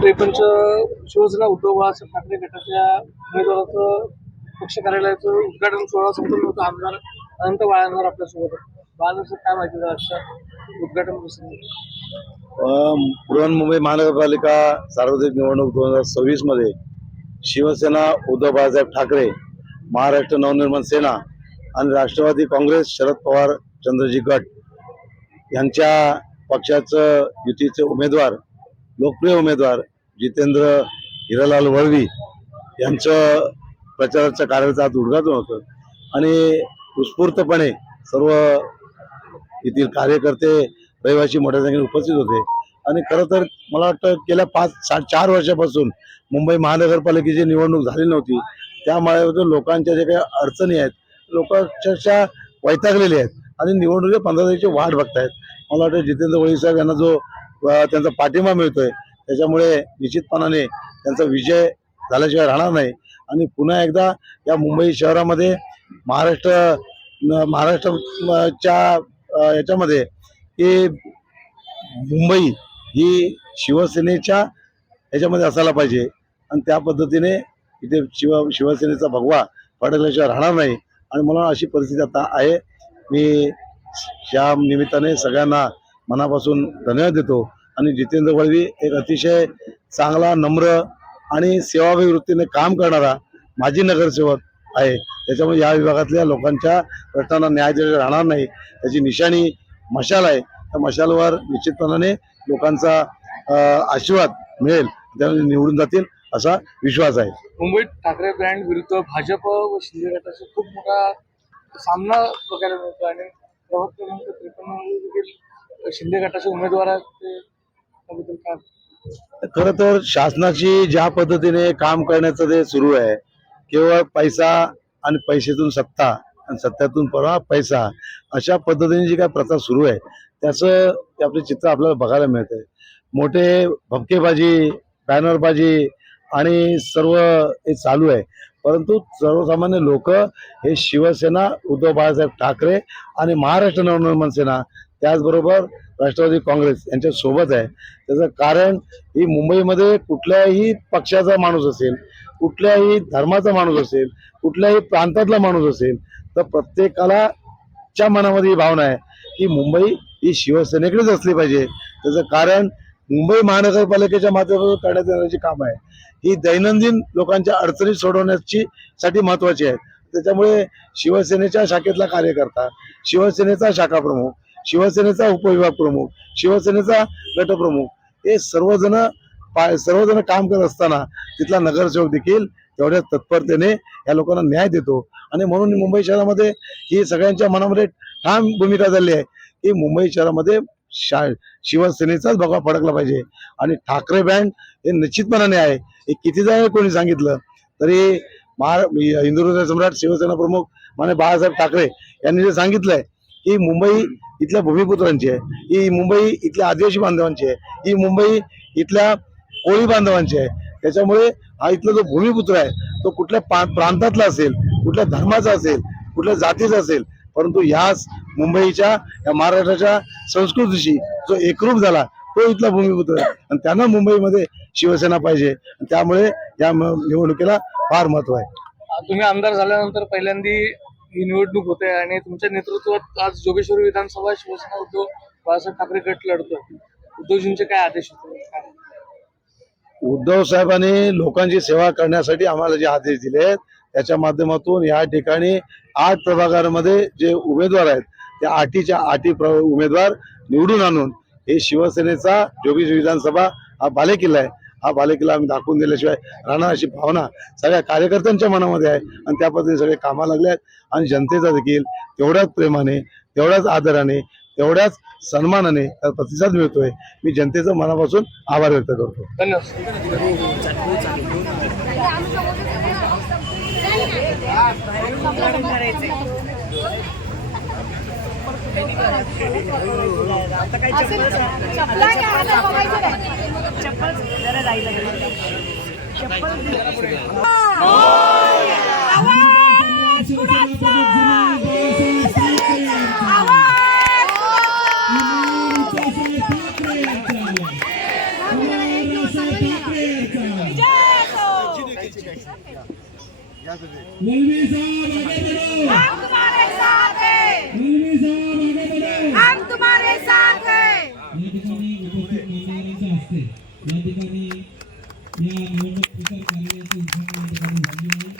त्रेपन्न शिवसेना उद्धव बाळासाहेब ठाकरे गटाच्या उमेदवाराचं पक्ष कार्यालयाचं उद्घाटन सोहळा संपन्न होता. आमदार अनंत बाळगणार आपल्यासोबत. बाळगणार काय माहिती द्या आजच्या उद्घाटन प्रसंगी? बृहन्मुंबई महानगरपालिका सार्वत्रिक निवडणूक 2026 मध्ये शिवसेना उद्धव बाळासाहेब ठाकरे, महाराष्ट्र नवनिर्माण सेना आणि राष्ट्रवादी काँग्रेस शरद पवार चंद्रजी गट यांच्या पक्षाचं युतीचे उमेदवार, लोकप्रिय उमेदवार जितेंद्र हिरालाल वळवी यांचं प्रचाराच्या कार्याचं आज उद्घाटन होतं आणि उत्स्फूर्तपणे सर्व येथील कार्यकर्ते रहिवासी मोठ्या संख्येने उपस्थित होते. आणि खरं तर मला वाटतं गेल्या 4 वर्षापासून मुंबई महानगरपालिकेची निवडणूक झाली नव्हती. त्यामुळे लोकांच्या जे काही अडचणी आहेत, लोक अक्षरशः वैतागलेले आहेत आणि निवडणुकीच्या 15 दिवसाची वाट बघतायत. मला वाटतं जितेंद्र वळवी साहेब यांना जो त्यांचा पाठिंबा मिळतोय त्याच्यामुळे निश्चितपणाने त्यांचा विजय झाल्याशिवाय राहणार नाही. आणि पुन्हा एकदा या मुंबई शहरामध्ये महाराष्ट्राच्या याच्यामध्ये की मुंबई ही शिवसेनेच्या ह्याच्यामध्ये असायला पाहिजे आणि त्या पद्धतीने इथे शिवसेनेचा भगवा फडकल्याशिवाय राहणार नाही. आणि मला अशी परिस्थिती आता आहे. मी या निमित्ताने सगळ्यांना मनापासून धन्यवाद देतो. आणि जितेंद्र वळवी एक अतिशय चांगला, नम्र आणि सेवाभावी वृत्तीने काम करणारा माजी नगरसेवक आहे. त्याच्यामुळे या विभागातल्या लोकांच्या प्रश्नांना न्याय दिलेला राहणार नाही. त्याची निशाणी मशाल आहे. त्या मशालवर निश्चितपणाने लोकांचा आशीर्वाद मिळेल, त्यामुळे निवडून जातील असा विश्वास आहे. मुंबईत ठाकरे ब्रँड विरुद्ध भाजप व शिंदे गटाचा खूप मोठा सामना बघायला मिळतो आणि प्रभाग क्रमांक 53 देखील शिंदे गटाचे उमेदवार आहेत. त्याबद्दल काय? खरं तर शासनाची ज्या पद्धतीने काम करण्याचं जे सुरू आहे, केवळ पैसा आणि पैशातून सत्ता आणि सत्यातून परवा पैसा, अशा पद्धतीने जी काय प्रथा सुरू आहे त्याचं आपले चित्र आपल्याला बघायला मिळतंय. मोठे भपकेबाजी, बॅनरबाजी आणि सर्व हे चालू आहे. परंतु सर्वसामान्य लोक हे शिवसेना उद्धव बाळासाहेब ठाकरे आणि महाराष्ट्र नवनिर्माण सेना त्याचबरोबर राष्ट्रवादी काँग्रेस यांच्या सोबत आहे. त्याचं कारण ही मुंबईमध्ये कुठल्याही पक्षाचा माणूस असेल, कुठल्याही धर्माचा माणूस असेल, कुठल्याही प्रांतातला माणूस असेल, तर प्रत्येकाला च्या मनामध्ये ही भावना आहे की मुंबई ही शिवसेनेकडेच असली पाहिजे. त्याचं कारण मुंबई महानगरपालिकेच्या माध्यमातून करण्यात येणारी कामं आहे ही दैनंदिन लोकांच्या अडचणी सोडवण्यासाठी महत्वाची आहे. त्याच्यामुळे शिवसेनेच्या शाखेतला कार्यकर्ता, शिवसेनेचा शाखा प्रमुख, शिवसेनेचा उपविभाग प्रमुख, शिवसेनेचा गटप्रमुख हे सर्वजण काम करत असताना तिथला नगरसेवक देखील तेवढ्या तत्परतेने या लोकांना न्याय देतो. आणि म्हणून मुंबई शहरामध्ये ही सगळ्यांच्या मनामध्ये ठाम भूमिका झाली आहे की मुंबई शहरामध्ये शिवसेनेचाच भगवा फडकला पाहिजे. आणि ठाकरे बँड हे निश्चितपणाने आहे. हे किती जण कोणी सांगितलं तरी हिंदुत्व सम्राट शिवसेना प्रमुख माननीय बाळासाहेब ठाकरे यांनी जे सांगितलंय ही मुंबई इथल्या भूमिपुत्रांची आहे, ही मुंबई इथल्या आदिवासी बांधवांची आहे, ही मुंबई इथल्या कोळी बांधवांची आहे. त्याच्यामुळे हा इथला जो भूमिपुत्र आहे तो कुठल्या प्रांतातला असेल, कुठल्या धर्माचा असेल, कुठल्या जातीचा असेल, परंतु ह्याच मुंबईच्या या महाराष्ट्राच्या संस्कृतीशी जो एकरूप झाला तो इथला भूमिपुत्र आहे. आणि त्यांना मुंबईमध्ये शिवसेना पाहिजे. त्यामुळे या निवडणुकीला फार महत्व आहे. तुम्ही आमदार झाल्यानंतर पहिल्यांदा ही निवडणूक होते आणि तुमच्या नेतृत्वात आज जोगेश्वरी विधानसभा शिवसेना उद्धव बाळासाहेब ठाकरे गट लढतोय. उद्धवजींचे काय आदेश होते? उद्धव साहेबांनी लोकांची सेवा करण्यासाठी आम्हाला जे आदेश दिले त्याच्या माध्यमातून या ठिकाणी 8 प्रभागांमध्ये जे उमेदवार आहेत त्या 8च्या 8 उमेदवार निवडून आणून हे शिवसेनेचा जोगेश्वरी विधानसभा हा बालेकिल्ला आहे. हा बालेकिल्ला आम्ही दाखवून दिल्याशिवाय राहणार अशी भावना सगळ्या कार्यकर्त्यांच्या मनामध्ये आहे. आणि त्या पद्धतीने सगळे कामाला लागले आहेत. आणि जनतेचा देखील तेवढ्याच प्रेमाने, तेवढ्याच आदराने, तेवढ्याच सन्मानाने प्रतिसाद मिळतोय. मी जनतेचं मनापासून आभार व्यक्त करतो. धन्यवाद. मौलवी साहब आगे बढ़ो, हम तुम्हारे साथ हैं, मौलवी साहब आगे बढ़ो। हम तुम्हारे साथ हैं। या ठिकाणी उपस्थित मान्यवरांच्या हस्ते या ठिकाणी या निवडणूक प्रचार कार्यालयाचे उद्घाटन या ठिकाणी झाले आहे.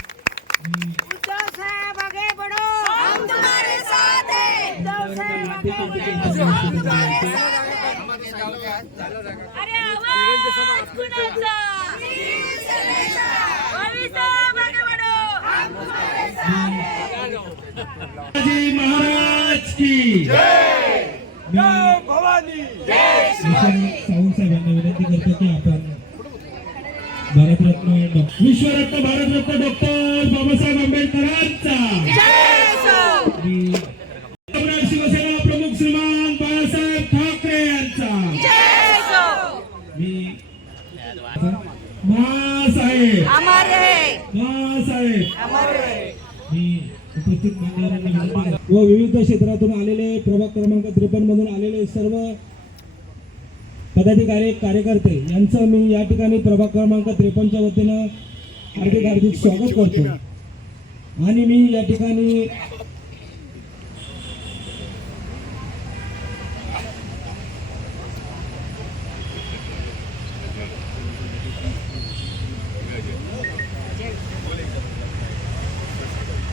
उद्धव साहब आगे बढ़ो, हम तुम्हारे साथ हैं। उद्धव साहब आगे बढ़ो, हम तुम्हारे साथ हैं। अरे आवाज कुणाचा? मौलवी साहब आगे बढ़ो, हम तुम्हारे साथ हैं। जी महाराज की जय भवानी जय सावंत साहेबांना विनंती करतो की आपण भारतरत्न विश्वरत्न भारतरत्न डॉक्टर बाबासाहेब आंबेडकरांचा आणि शिवसेना प्रमुख श्रीमान बाळासाहेब ठाकरे यांचा मी मासाहेब मी उपस्थित मान्यवरांना विनंती करतो व विविध क्षेत्रातून आलेले प्रभाग क्रमांक 53 मधून आलेले सर्व पदाधिकारी कार्यकर्ते यांचं मी या ठिकाणी प्रभाग क्रमांक 53च्या वतीनं हार्दिक स्वागत करतो आणि मी या ठिकाणी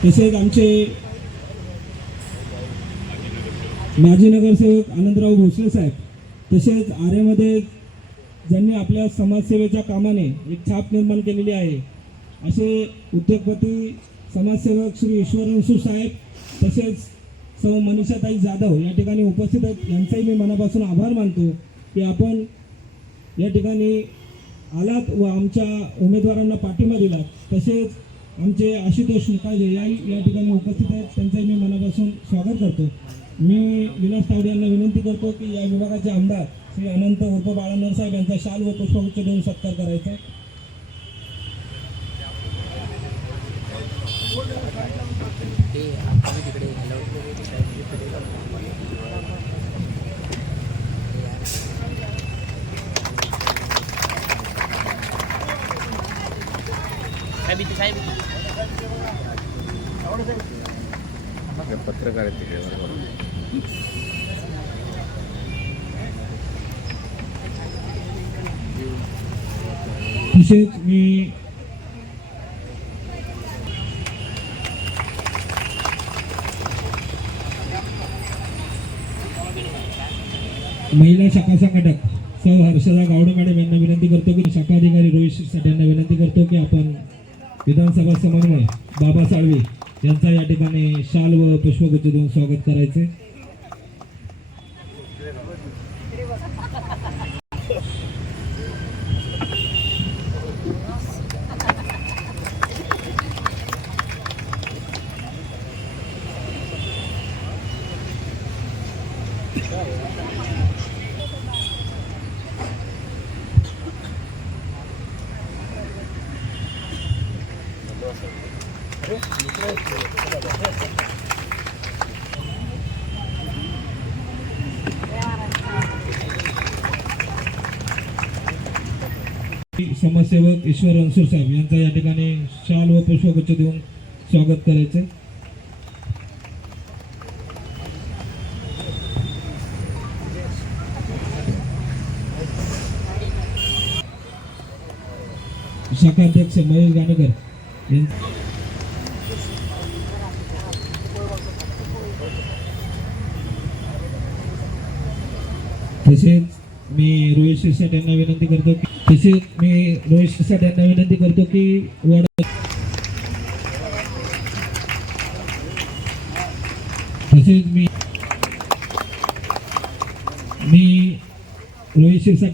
तसेच आमचे माजी नगरसेवक आनंदराव भोसले साहेब तसेच आरेमध्ये ज्यांनी आपल्या समाजसेवेच्या कामाने एक छाप निर्माण केलेली आहे असे उद्योगपती समाजसेवक श्री ईश्वरंशू साहेब तसेच सौ मनीषाताई जाधव या ठिकाणी उपस्थित आहेत. यांचाही मी मनापासून आभार मानतो की आपण या ठिकाणी आलात व आमच्या उमेदवारांना पाठिंबा दिलात. तसेच आमचे आशुतोष निकाळजे या ठिकाणी उपस्थित आहेत. त्यांचंही मी मनापासून स्वागत करतो. मी विलास तावडे यांना विनंती करतो की या विभागाचे आमदार श्री अनंत उर्फ बाळानंद साहेब यांचा शाल व पुष्पगुच्छ देऊन सत्कार करायचा. पत्रकार तसेच मी महिला शाखा संघटक सौ हर्षदा गावडे मॅडम यांना विनंती करतो की शाखा अधिकारी रोहित शिरसाट यांना विनंती करतो की आपण विधानसभा समन्वय बाबा साळवे यांचा या ठिकाणी शाल व पुष्पगुच्छ देऊन स्वागत करायचे. समाजसेवक ईश्वर रणसूर साहेब यांचा या ठिकाणी शाल व पुष्पगुच्छ देऊन स्वागत करायचे. शाखा अध्यक्ष महेश गाणेकर यांचे तसेच मी रोहित शिरसाट यांना विनंती करतो की तसेच मी रोहित शिरसाट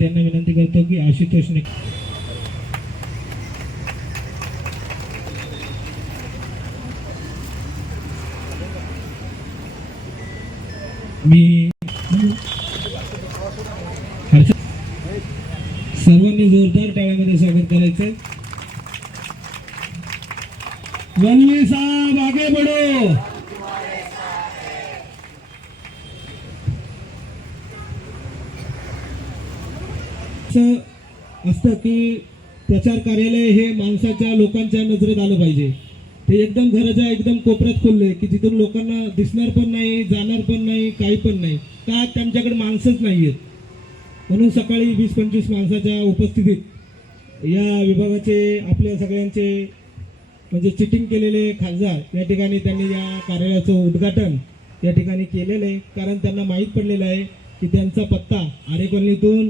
यांना विनंती करतो की आशुतोष सर्वांनी जोरदार टाळ्यामध्ये स्वागत करायचंय. रणवीर साहब आगे बढ़ो. असतं की प्रचार कार्यालय हे माणसाच्या लोकांच्या नजरेत आलं पाहिजे ते एकदम घराच्या एकदम कोपऱ्यात खोलले की जिथून लोकांना दिसणार पण नाही, जाणार पण नाही, काही पण नाही. का त्यांच्याकडे माणसंच नाही आहेत. म्हणून सकाळी 20-25 माणसाच्या उपस्थितीत या विभागाचे आपल्या सगळ्यांचे म्हणजे चिटिंग केलेले खासदार या ठिकाणी त्यांनी या कार्यालयाचं उद्घाटन या ठिकाणी केलेलं आहे. कारण त्यांना माहीत पडलेलं आहे की त्यांचा पत्ता आरे कॉलनीतून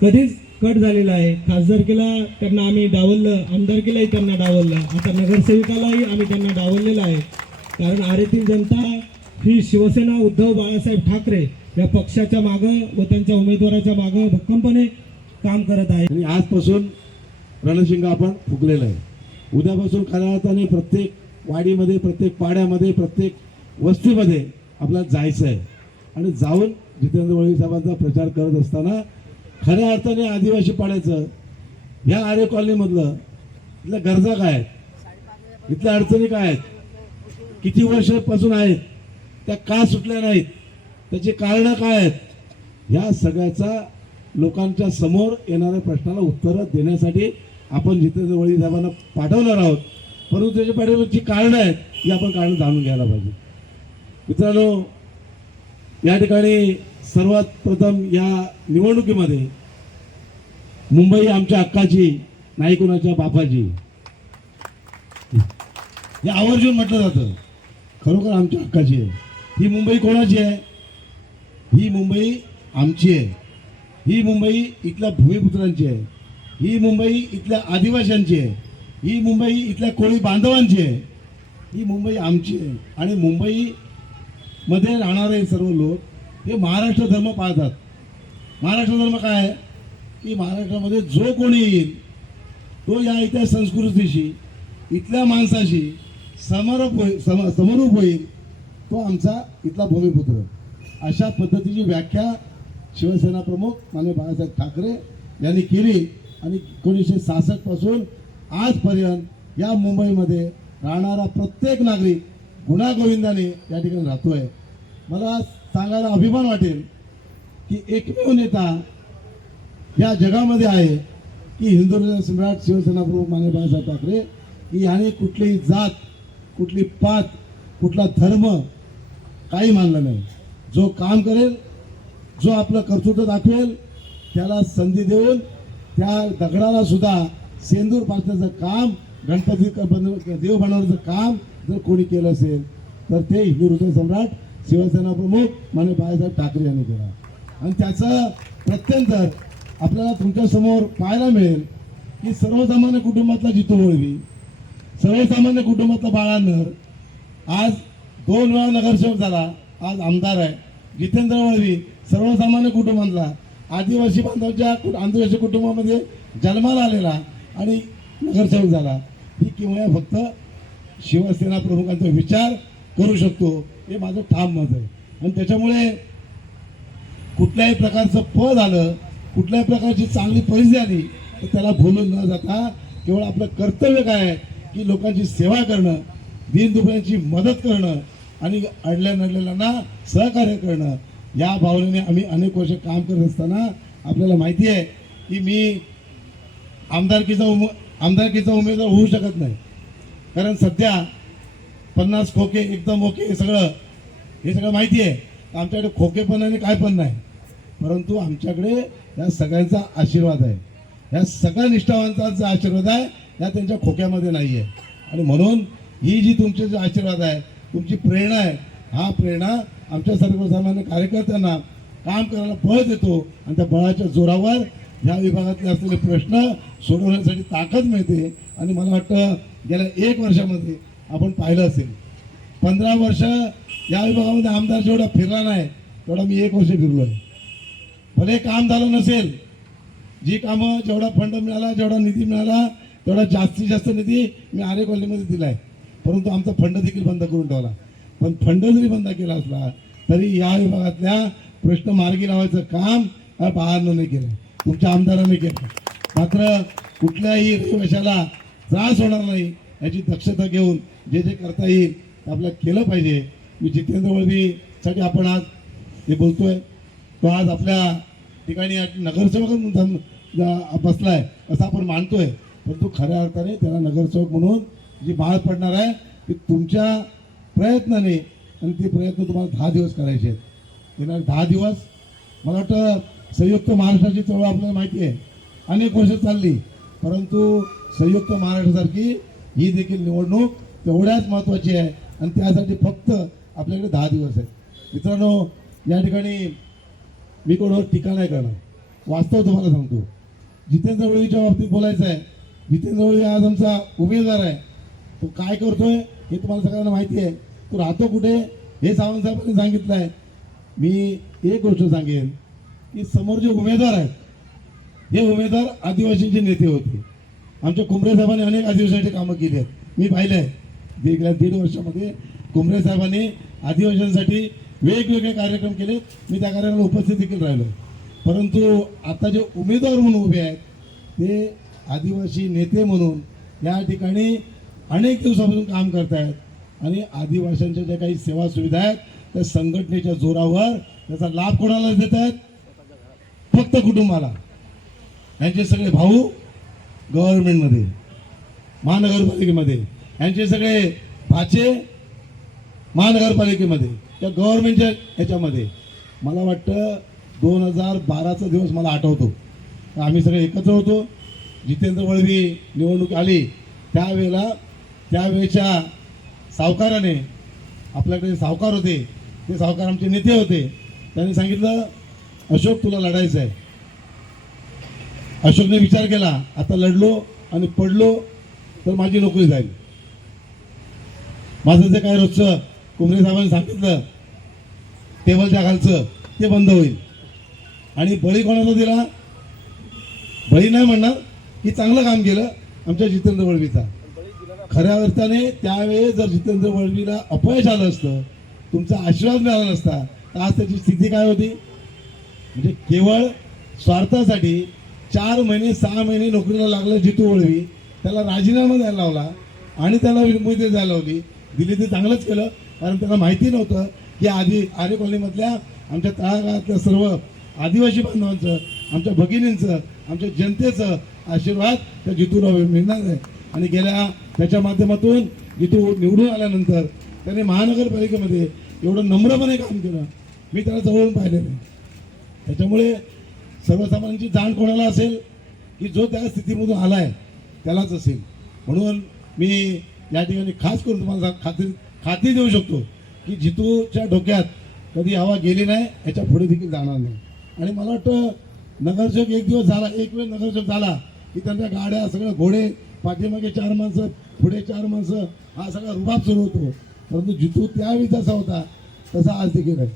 कधीच कट झालेला आहे. खासदारकीला त्यांना आम्ही डावललं, आमदारकीलाही त्यांना डावललं, आता नगरसेविकालाही आम्ही त्यांना डावललेलं आहे. कारण आरेतील जनता ही शिवसेना उद्धव बाळासाहेब ठाकरे या पक्षाच्या मागं व त्यांच्या उमेदवाराच्या मागं भक्कमपणे काम करत आहे. आणि आजपासून रणशिंग आपण फुकलेलं आहे. उद्यापासून खऱ्या अर्थाने प्रत्येक वाडीमध्ये, प्रत्येक पाड्यामध्ये, प्रत्येक वस्तीमध्ये आपल्याला जायचं आहे. आणि जाऊन जितेंद्र वळवी साहेबांचा प्रचार करत असताना खऱ्या अर्थाने आदिवासी पाड्याचं ह्या आरे कॉलनीमधलं इथल्या गरजा काय आहेत, इथल्या अडचणी काय आहेत, किती वर्षापासून आहेत, त्या का सुटल्या नाहीत, त्याची कारणं काय आहेत, ह्या सगळ्याचा लोकांच्या समोर येणाऱ्या प्रश्नाला उत्तरं देण्यासाठी आपण जितेंद्र वळवी साहेबांना पाठवणार आहोत. परंतु त्याच्या पाठीमागची कारणं आहेत ही आपण कारणं जाणून घ्यायला पाहिजे. मित्रांनो, या ठिकाणी सर्वात प्रथम या निवडणुकीमध्ये मुंबई आमच्या हक्काची, नाही कुणाच्या बापाची, हे आवर्जून म्हटलं जातं. खरोखर आमच्या हक्काची आहे. ही मुंबई कोणाची आहे? ही मुंबई आमची आहे. ही मुंबई इथल्या भूमिपुत्रांची आहे. ही मुंबई इथल्या आदिवासींची आहे. ही मुंबई इथल्या कोळी बांधवांची आहे. ही मुंबई आमची आहे. आणि मुंबईमध्ये राहणारे सर्व लोक हे महाराष्ट्र धर्म पाळतात. महाराष्ट्र धर्म काय आहे की महाराष्ट्रामध्ये जो कोणी येईल तो या इथल्या संस्कृतीशी, इथल्या माणसाशी समरूप होईल, तो आमचा इथला भूमिपुत्र. अशा पद्धतीची व्याख्या शिवसेना प्रमुख माननीय बाळासाहेब ठाकरे यांनी केली. आणि 1966 पासून आजपर्यंत या मुंबईमध्ये राहणारा प्रत्येक नागरिक गुण्यागोविंदाने या ठिकाणी राहतोय. मला सांगायला अभिमान वाटेल की एकमेव नेता या जगामध्ये आहे की हिंदुत्व सम्राट शिवसेना प्रमुख माननीय बाळासाहेब ठाकरे की याने कुठलीही जात, कुठली पात, कुठला धर्म काही मानलं नाही. जो काम करेल, जो आपलं कर्तृत्व दाखवेल, त्याला संधी देऊन त्या दगडाला सुद्धा सेंदूर पाचण्याचं काम, गणपती देव बनवण्याचं काम जर कोणी केलं असेल तर ते हिंदुत्व सम्राट शिवसेना प्रमुख माननीय बाळासाहेब ठाकरे यांनी केला. आणि त्याचं प्रत्यंतर आपल्याला तुमच्या समोर पाहायला मिळेल की सर्वसामान्य कुटुंबातला जितू वळवी, सर्वसामान्य कुटुंबातला बाळानर आज 2 वेळा नगरसेवक झाला, आज आमदार आहे. जितेंद्र वळवी सर्वसामान्य कुटुंबातला आदिवासी बांधवांच्या आदिवासी कुटुंबामध्ये जन्माला आलेला आणि नगरसेवक झाला. ही किंवा फक्त शिवसेना प्रमुखांचा विचार करू शकतो, हे माझं ठाम मत आहे. आणि त्याच्यामुळे कुठल्याही प्रकारचं पद आलं, कुठल्याही प्रकारची चांगली परिस्थिती आली तर त्याला भुलून न जाता केवळ आपलं कर्तव्य काय आहे की लोकांची सेवा करणं, दीनदुबळ्यांची मदत करणं आणि अडल्या नडलेल्यांना सहकार्य करणं, या भावनेने आम्ही अनेक वर्ष काम करत असताना आपल्याला माहिती आहे की मी आमदारकीचा उमेदवार होऊ शकत नाही. कारण सध्या 50 खोके एकदम ओके हे सगळं माहिती आहे. आमच्याकडे खोके पण आणि काय पण नाही. परंतु आमच्याकडे या सगळ्यांचा आशीर्वाद आहे. या सगळ्या निष्ठावांचा जो आशीर्वाद आहे या त्यांच्या खोक्यामध्ये नाही आहे. आणि म्हणून ही जी तुमचे जो आशीर्वाद आहे, तुमची प्रेरणा आहे, हा प्रेरणा आमच्या सर्वसामान्य कार्यकर्त्यांना काम करायला बळ देतो. आणि त्या बळाच्या जोरावर ह्या विभागातले असलेले प्रश्न सोडवण्यासाठी ताकद मिळते. आणि मला वाटतं गेल्या 1 वर्षामध्ये आपण पाहिलं असेल, 15 वर्ष या विभागामध्ये आमदार जेवढा फिरला नाही तेवढा मी 1 वर्ष फिरलो आहे. भले काम झालं नसेल, जी कामं जेवढा फंड मिळाला, जेवढा निधी मिळाला तेवढा जास्तीत जास्त निधी मी आरे कॉलनीमध्ये दिला आहे. परंतु आमचा फंड देखील बंद करून ठेवला. पण फंड जरी बंद केला असला तरी या विभागातल्या प्रश्न मार्गी लावायचं काम या बाळांना नाही केलं, तुमच्या आमदारांनी केलं. मात्र कुठल्याही रहिवाशाला त्रास होणार नाही याची दक्षता घेऊन जे जे करता येईल ते आपल्याला केलं पाहिजे. मी जितेंद्र वळवीसाठी आपण आज जे बोलतोय तो आज आपल्या ठिकाणी नगरसेवक म्हणून बसलाय असं आपण मानतोय. परंतु खऱ्या अर्थाने त्याला नगरसेवक म्हणून जी बाळ पडणार आहे ती तुमच्या प्रयत्नाने, आणि ते प्रयत्न तुम्हाला 10 दिवस करायचे आहेत. येणार 10 दिवस. मला वाटतं संयुक्त महाराष्ट्राची चळवळ आपल्याला माहिती आहे, अनेक वर्ष चालली, परंतु संयुक्त महाराष्ट्रासारखी ही देखील निवडणूक तेवढ्याच महत्त्वाची आहे, आणि त्यासाठी फक्त आपल्याकडे 10 दिवस आहेत. मित्रांनो, या ठिकाणी मी कोणावर टीका नाही करणार, वास्तव तुम्हाला सांगतो. जितेंद्र वळवीच्या बाबतीत बोलायचं आहे. जितेंद्र वळवी आज आमचा उमेदवार आहे. तो काय करतोय हे तुम्हाला सगळ्यांना माहिती आहे. तो राहतो कुठे हे सावंत साहेबांनी सांगितलं आहे. मी एक गोष्ट सांगेन की समोर जे उमेदवार आहेत हे उमेदवार आदिवासींचे नेते होते. आमच्या कुंभरे साहेबांनी अनेक आदिवासींची कामं केली आहेत, मी पाहिलं आहे. गेल्या 1.5 वर्षामध्ये कुंभरे साहेबांनी आदिवासींसाठी वेगवेगळे कार्यक्रम केले. मी त्या कार्यक्रमाला उपस्थित देखील राहिलो. परंतु आता जे उमेदवार म्हणून उभे आहेत ते आदिवासी नेते म्हणून या ठिकाणी अनेक दिवसापासून काम करत आहेत, आणि आदिवासींच्या ज्या काही सेवा सुविधा आहेत त्या संघटनेच्या जोरावर त्याचा लाभ कोणाला देत आहेत? फक्त कुटुंबाला. यांचे सगळे भाऊ गव्हर्नमेंटमध्ये, महानगरपालिकेमध्ये, यांचे सगळे भाचे महानगरपालिकेमध्ये, त्या गव्हर्नमेंटच्या ह्याच्यामध्ये. मला वाटतं 2012चा दिवस मला आठवतो. आम्ही सगळे एकत्र होतो. जितेंद्र वळवी निवडणूक आली त्यावेळेच्या सावकाराने, आपल्याकडे सावकार होते, ते सावकार आमचे नेते होते, त्यांनी सांगितलं अशोक तुला लढायचं आहे. अशोकने विचार केला, आता लढलो आणि पडलो तर माझी नोकरी जाईल. माझं जे काय रोजचं कुंभरे साहेबांनी सांगितलं टेबलच्या खालचं ते बंद होईल. आणि बळी कोणाला दिला? बळी नाही म्हणणार की चांगलं काम केलं आमच्या जितेंद्र वळवीचा. खऱ्या अर्थाने त्यावेळेस जर जितेंद्र वळवीला अपयश आलं असतं, तुमचा आशीर्वाद मिळाला नसता, तर आज त्याची स्थिती काय होती? म्हणजे केवळ स्वार्थासाठी 4 महिने 6 महिने नोकरीला लागलं जितू वळवी, त्याला राजीनामा द्यायला लावला आणि त्याला उमेदवारी द्यायला लावली. दिली ते चांगलंच केलं, कारण त्याला माहिती नव्हतं की आधी आरे कॉलनीमधल्या आमच्या तळागाळातल्या सर्व आदिवासी बांधवांचं, आमच्या भगिनींचं, आमच्या जनतेचं आशीर्वाद त्या जितूला मिळणार आहे. आणि गेल्या त्याच्या माध्यमातून जितू निवडून आल्यानंतर त्याने महानगरपालिकेमध्ये एवढं नम्रपणे काम केलं, मी त्याला जवळून पाहिलेलं आहे. त्याच्यामुळे सर्वसामान्यांची जाण कोणाला असेल की जो त्या स्थितीमधून आला आहे त्यालाच असेल. म्हणून मी या ठिकाणी खास करून तुम्हाला खात्री देऊ शकतो की जितूच्या डोक्यात कधी हवा गेली नाही, याच्या पुढे देखील जाणार नाही. आणि मला वाटतं नगरसेवक एक वेळ नगरसेवक झाला की त्यांच्या गाड्या, सगळं घोडे, पाठीमागे 4 माणसं, पुढे 4 माणसं, हा सगळा रुबाब सुरू होतो. परंतु जितू त्यावेळी जसा होता तसा आज देखील आहे.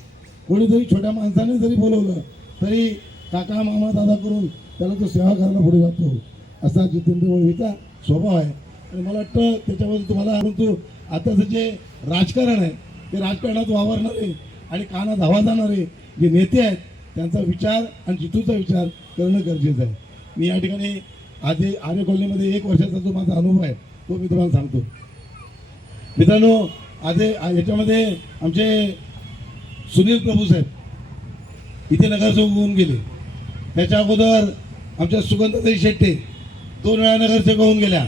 कोणीतरी छोट्या माणसाने जरी बोलवलं तरी काका मामा दादा करून त्याला तो सेवा करायला पुढे जातो, असा जितेंद्र वळवीचा स्वभाव आहे. आणि मला वाटतं त्याच्यामध्ये तुम्हाला, परंतु आताचं जे राजकारण आहे ते राजकारणात वावरणारे आणि कानात हवा जाणारे जे नेते आहेत त्यांचा विचार आणि जितूचा विचार करणं गरजेचं आहे. मी या ठिकाणी आधी आरे कॉलनीमध्ये 1 वर्षाचा जो माझा अनुभव आहे तो मी तुम्हाला सांगतो. मित्रांनो, याच्यामध्ये आमचे सुनील प्रभू साहेब इथे नगरसेवक होऊन गेले. त्याच्या अगोदर आमच्या सुगंधाताई शेट्टे 2 वेळा नगरसेवक होऊन गेल्या.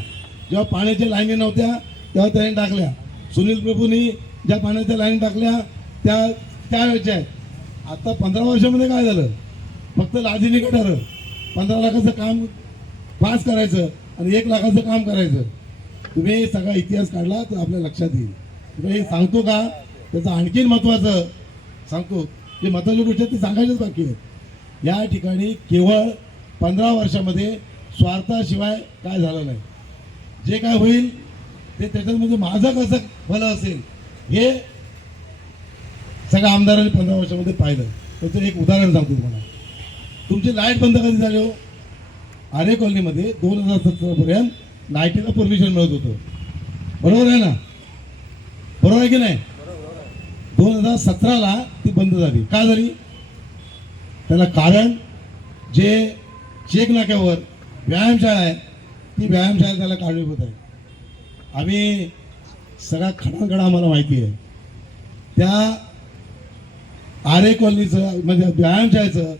जेव्हा पाण्याच्या लाईनी नव्हत्या तेव्हा त्यांनी टाकल्या. सुनील प्रभूंनी ज्या पाण्याच्या लाईनी टाकल्या त्यावेळेच्या आहेत. आता 15 वर्षामध्ये काय झालं? फक्त लादीने गटारं 15 लाखाचं काम पास करायचं आणि 1 लाखाचं काम करायचं. तुम्ही सगळा इतिहास काढला तर आपल्या लक्षात येईल. तुम्ही सांगतो का त्याचं आणखीन महत्त्वाचं सांगतो, जे महत्त्वाची गोष्ट ती सांगायचीच बाकी आहे. या ठिकाणी केवळ 15 वर्षामध्ये स्वार्थाशिवाय काय झालं नाही. जे काय होईल ते त्याच्यामध्ये माझं कसं भलं असेल हे सगळ्या आमदारांनी 15 वर्षामध्ये पाहिलं. त्याचं एक उदाहरण सांगतो तुम्हाला. तुमची लाईट बंद कधी झाली हो? आरे कॉलनीमध्ये 2017 पर्यंत लाईटीला परमिशन मिळत होतं, बरोबर आहे ना? बरोबर आहे की नाही? 2017ला ती बंद झाली. का झाली? त्याला कारण जे चेक नाक्यावर व्यायामशाळा आहे ती व्यायामशाळा त्याला कारणीभूत आहे. आम्ही सगळा खडाखडा आम्हाला माहिती आहे. त्या आरे कॉलनीचं म्हणजे व्यायामशाळेचं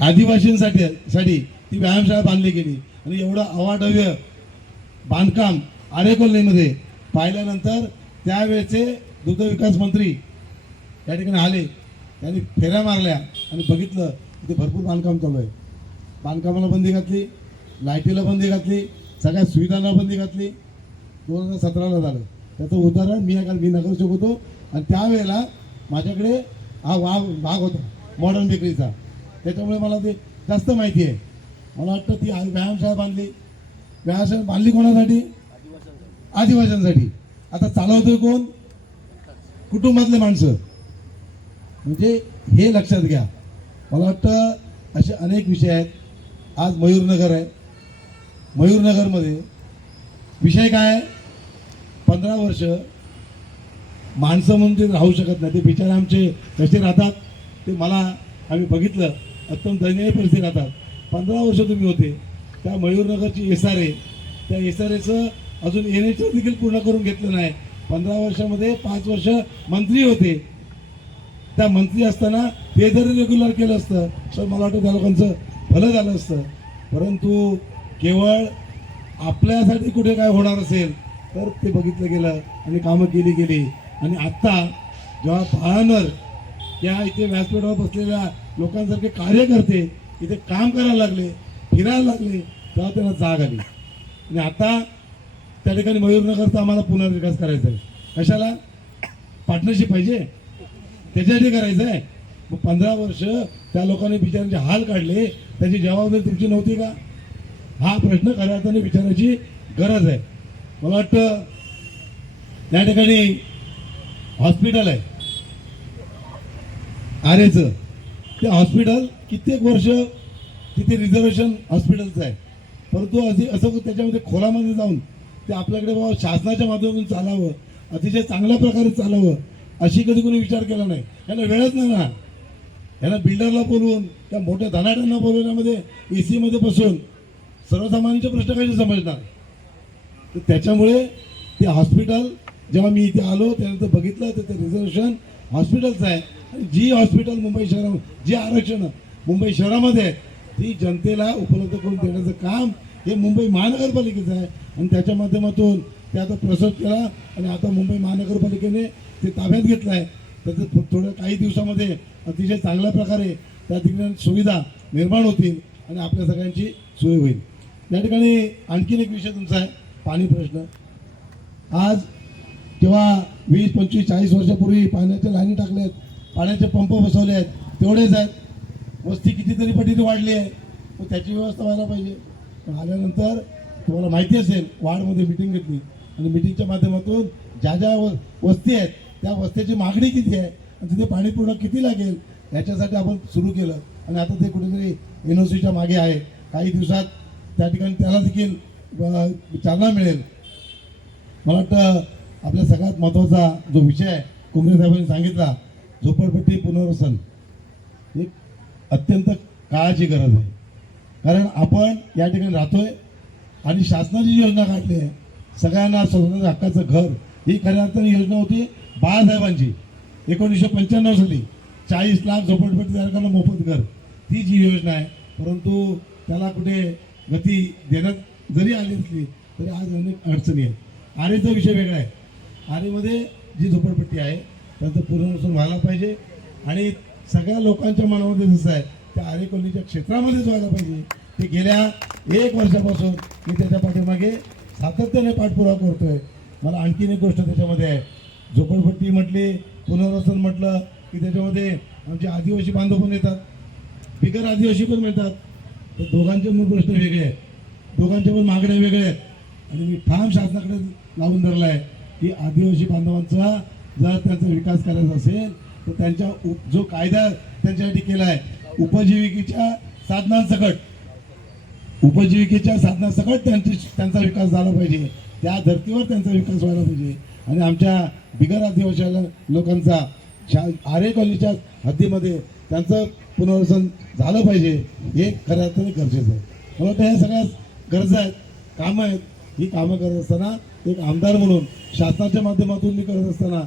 आदिवासींसाठी ती व्यायामशाळा बांधली गेली आणि एवढं अवाढव्य बांधकाम आरे कॉलनीमध्ये पाहिल्यानंतर त्यावेळेचे दुग्धविकास मंत्री या ठिकाणी आले, त्यांनी फेऱ्या मारल्या आणि बघितलं तिथे भरपूर बांधकाम चालू आहे. बांधकामाला बंदी घातली, लाईटीला बंदी घातली, सगळ्या सुविधांना बंदी घातली. 2017ला झालं. त्याचं उदाहरण मी नगरसेवक होतो आणि त्यावेळेला माझ्याकडे हा भाग होता मॉडर्न बेकरीचा, त्याच्यामुळे मला ते जास्त माहिती आहे. मला वाटतं ती व्यायामशाळा बांधली कोणासाठी? आदिवासींसाठी. आता चालवतोय कोण? कुटुंबातले माणसं. म्हणजे हे लक्षात घ्या. मला वाटतं असे अनेक विषय आहेत. आज मयूरनगर आहे. मयूरनगरमध्ये विषय काय आहे? 15 वर्ष माणसं म्हणून ते राहू शकत नाही. ते बिचारे आमचे कसे राहतात ते आम्ही बघितलं. अत्यंत दयनीय परिस्थिती राहतात. 15 वर्ष तुम्ही होते त्या मयूरनगरची SRA, त्या SRAचं अजून NHS देखील पूर्ण करून घेतलं नाही. 15 वर्षामध्ये 5 वर्ष मंत्री होते. त्या मंत्री असताना ते जरी रेग्युलर केलं असतं तर मला वाटतं त्या लोकांचं भलं झालं असतं. परंतु केवळ आपल्यासाठी कुठे काय होणार असेल तर ते बघितलं गेलं आणि कामं केली गेली. आणि आत्ता जेव्हा पाहणार या इथे व्यासपीठावर बसलेल्या लोकांसारखे कार्यकर्ते इथे काम करायला लागले, फिरायला लागले, तेव्हा त्यांना जाग आली. आणि आता त्या ठिकाणी मयूरनगरचा आम्हाला पुनर्विकास करायचा आहे. कशाला? पार्टनरशिप पाहिजे, त्याच्यासाठी करायचं आहे. मग 15 वर्ष त्या लोकांनी बिचारांचे हाल काढले, त्याची जबाबदारी तुमची नव्हती का? हा प्रश्न खऱ्या अर्थाने विचारायची गरज आहे. मला वाटतं त्या ठिकाणी हॉस्पिटल आहे आरेचं. ते हॉस्पिटल कित्येक वर्ष तिथे रिझर्वेशन हॉस्पिटलचं आहे. परंतु असं त्याच्यामध्ये खोलामध्ये जाऊन ते आपल्याकडे बाबा शासनाच्या माध्यमातून चालावं, अतिशय चांगल्या प्रकारे चालावं अशी कधी कोणी विचार केला नाही. यांना वेळच नाही ना. यांना बिल्डरला बोलवून त्या मोठ्या धनाट्यांना बोलवण्यामध्ये AC मध्ये बसून सर्वसामान्यांचे प्रश्न कसे समजणार? तर त्याच्यामुळे ते हॉस्पिटल जेव्हा मी इथे आलो त्यानंतर बघितलं तर ते रिझर्वेशन हॉस्पिटलचं आहे. आणि जी हॉस्पिटल मुंबई शहरामध्ये जी आरक्षणं मुंबई शहरामध्ये आहेत ती जनतेला उपलब्ध करून देण्याचं काम हे मुंबई महानगरपालिकेचं आहे. आणि त्याच्या माध्यमातून ते आता प्रसव केला आणि आता मुंबई महानगरपालिकेने ते ताब्यात घेतलं आहे. त्याचं थोड्या काही दिवसामध्ये अतिशय चांगल्या प्रकारे त्या ठिकाणी सुविधा निर्माण होतील आणि आपल्या सगळ्यांची सोय होईल. या ठिकाणी आणखीन एक विषय तुमचा आहे, पाणी प्रश्न. आज जेव्हा 20, 25, 40 वर्षापूर्वी पाण्याच्या लाईनी टाकल्यात, पाण्याचे पंप बसवले आहेत, तेवढेच आहेत. वस्ती कितीतरी पटीने वाढली आहे, मग त्याची व्यवस्था व्हायला पाहिजे. पण आल्यानंतर तुम्हाला माहिती असेल वार्डमध्ये मिटिंग घेतली आणि मिटिंगच्या माध्यमातून ज्या वस्ती आहेत त्या वस्तीची मागणी किती आहे आणि तिथे पाणी पुरवठा किती लागेल याच्यासाठी आपण सुरू केलं. आणि आता ते कुठेतरी NOCच्या मागे आहे. काही दिवसात त्या ठिकाणी त्याला देखील चालना मिळेल. मला वाटतं आपल्या सगळ्यात महत्त्वाचा जो विषय आहे कुंभरे साहेबांनी सांगितला, झोपडपट्टी पुनर्वसन, एक अत्यंत काळाची गरज आहे. कारण आपण या ठिकाणी राहतोय आणि शासनाची योजना काढली आहे सगळ्यांना स्वतंत्र हक्काचं घर. ही खऱ्या अर्थाने योजना होती बाळासाहेबांची 1995 साली 40 लाख झोपडपट्टी धारकांना मोफत घर. ती जी योजना आहे, परंतु त्याला कुठे गती देण्यात जरी आली असली तरी आज अनेक अडचणी आहेत. आरेचा विषय वेगळा आहे. आरेमध्ये जी झोपडपट्टी आहे त्यांचं पुनर्वसन व्हायला पाहिजे आणि सगळ्या लोकांच्या मनामध्ये जसं आहे त्या आरे कॉलनीच्या क्षेत्रामध्येच व्हायला पाहिजे. ते गेल्या 1 वर्षापासून मी त्याच्या पाठीमागे सातत्याने पाठपुरावा करतोय. मला आणखीन एक गोष्ट त्याच्यामध्ये आहे, झोपडपट्टी म्हटली, पुनर्वसन म्हटलं की त्याच्यामध्ये आमचे आदिवासी बांधव पण येतात, बिगर आदिवासी पण मिळतात. तर दोघांचे मूळ प्रश्न वेगळे आहेत, दोघांच्या पण मागण्या वेगळ्या आहेत. आणि मी ठाम शासनाकडे लावून धरला आहे की आदिवासी बांधवांचा जर त्यांचा विकास करायचा असेल तर त्यांच्या जो कायदा त्यांच्यासाठी केला आहे उपजीविकेच्या साधनासकट त्यांचा विकास झाला पाहिजे. त्या धर्तीवर त्यांचा विकास व्हायला पाहिजे. आणि आमच्या बिगर आदिवासी लोकांचा आरे कॉलनीच्या हद्दीमध्ये त्यांचं पुनर्वसन झालं पाहिजे. हे खऱ्या अर्थाने गरजेचं आहे. मला वाटतं ह्या सगळ्या गरजा आहेत, कामं आहेत. ही कामं करत असताना एक आमदार म्हणून शासनाच्या माध्यमातून मी करत असताना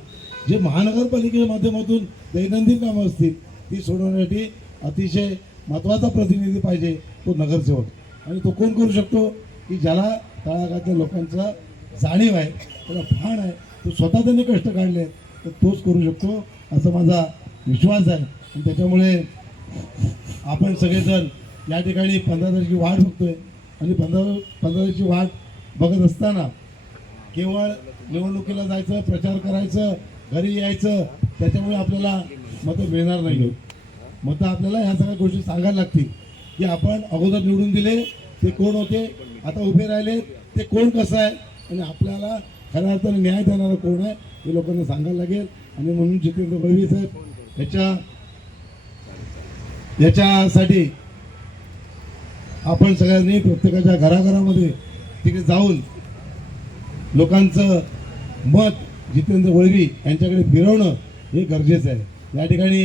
जे महानगरपालिकेच्या माध्यमातून दैनंदिन कामं असतील ती सोडवण्यासाठी अतिशय महत्त्वाचा प्रतिनिधी पाहिजे, तो नगरसेवक. आणि तो कोण करू शकतो? की ज्याला तळागाळातल्या लोकांचा जाणीव आहे, त्याला भान आहे, तो स्वतः त्यांनी कष्ट काढले तर तोच करू शकतो असा माझा विश्वास आहे. आणि त्याच्यामुळे आपण सगळेजण या ठिकाणी 15 तारखेची वाट बघतोय आणि 15 तारखेची वाट बघत असताना केवळ निवडणुकीला जायचं, प्रचार करायचं, घरी यायचं, त्याच्यामुळे आपल्याला मतं मिळणार नाही. मतं आपल्याला ह्या सगळ्या गोष्टी सांगायला लागतील की आपण अगोदर निवडून दिले ते कोण होते, आता उभे राहिले ते कोण कसं आहे, आणि आपल्याला खऱ्या अर्थाने न्याय देणारा कोण आहे हे लोकांना सांगायला लागेल. आणि म्हणून जितेंद्र वळवी साहेब याच्यासाठी आपण सगळ्यांनी प्रत्येकाच्या घराघरामध्ये तिकडे जाऊन लोकांचं मत जितेंद्र वळवी यांच्याकडे फिरवणं हे गरजेचं आहे. या ठिकाणी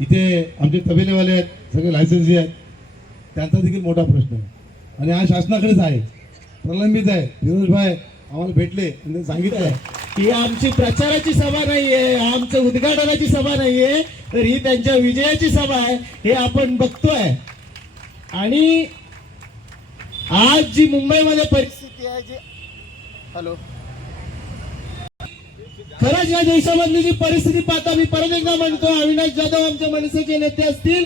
इथे आमचे तबेलेवाले आहेत, सगळे लायसन्सी आहेत, त्यांचा देखील मोठा प्रश्न आहे आणि हा शासनाकडेच आहे, प्रलंबित आहे. फिरोजभाई आम्हाला भेटले आणि त्यांनी सांगितलं ही आमची प्रचाराची सभा नाहीये, आमचं उद्घाटनाची सभा नाहीये, तर ही त्यांच्या विजयाची सभा आहे हे आपण बघतोय. आणि आज जी मुंबईमध्ये परिस्थिती आहे, जी खरंच या देशामधली जी परिस्थिती पाहता मी परत एकदा म्हणतो, अविनाश जाधव आमचे मनसेचे नेते असतील,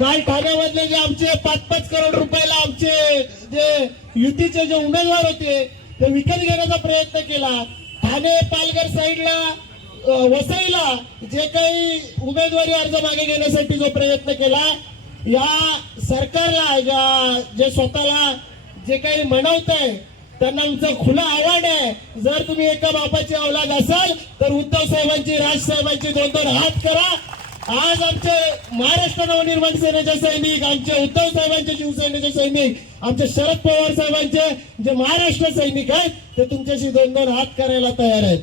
काल ठाण्यामधले जे आमचे 5-5 करोड रुपयाला आमचे जे युतीचे जे उमेदवार होते ते विकत घेण्याचा प्रयत्न केला. ठाणे पालघर साईडला वसईला जे काही उमेदवारी अर्ज मागे घेण्यासाठी जो प्रयत्न केला, या सरकारला जे स्वतःला जे काही म्हणवत आहे त्यांना आमचं खुलं आव्हान आहे, जर तुम्ही एका बापाची औलाद असाल तर उद्धव साहेबांची, राज साहेबांची 2-2 हात करा. आज आमचे महाराष्ट्र नवनिर्माण सेनेचे सैनिक, आमचे उद्धव साहेबांचे शिवसेनेचे सैनिक, आमचे शरद पवार साहेबांचे जे महाराष्ट्र सैनिक आहेत ते तुमच्याशी 2-2 हात करायला तयार आहेत.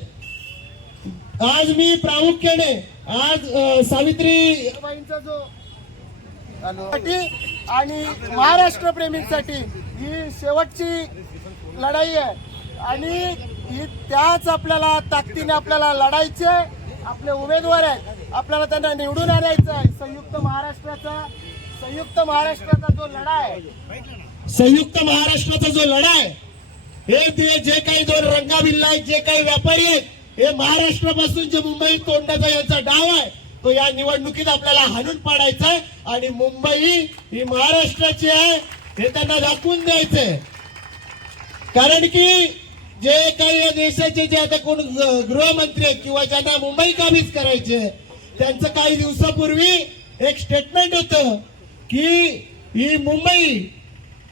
आज मी प्रामुख्याने आज सावित्रीबाईंचा जो आणि महाराष्ट्र प्रेमींसाठी ही शेवटची लढाई आहे आणि ही त्याच आपल्याला ताकदीने आपल्याला लढायचे. आपले उमेदवार आहेत, आपल्याला त्यांना निवडून आणायचं आहे. संयुक्त महाराष्ट्राचा जो लढा आहे, संयुक्त महाराष्ट्राचा जो लढा आहे, हे जे काही 2 रंगाबिल्ला आहेत, जे काही व्यापारी आहेत, हे महाराष्ट्रापासून जे मुंबई तोडण्याचा यांचा डाव आहे तो या निवडणुकीत आपल्याला हाणून पाडायचा आहे. आणि मुंबई ही महाराष्ट्राची आहे हे त्यांना दाखवून द्यायचंय. कारण की जे काही या देशाचे जे आता कोण गृहमंत्री आहेत किंवा ज्यांना मुंबई काबीज करायचे, त्यांचं काही दिवसापूर्वी एक स्टेटमेंट होतं की ही मुंबई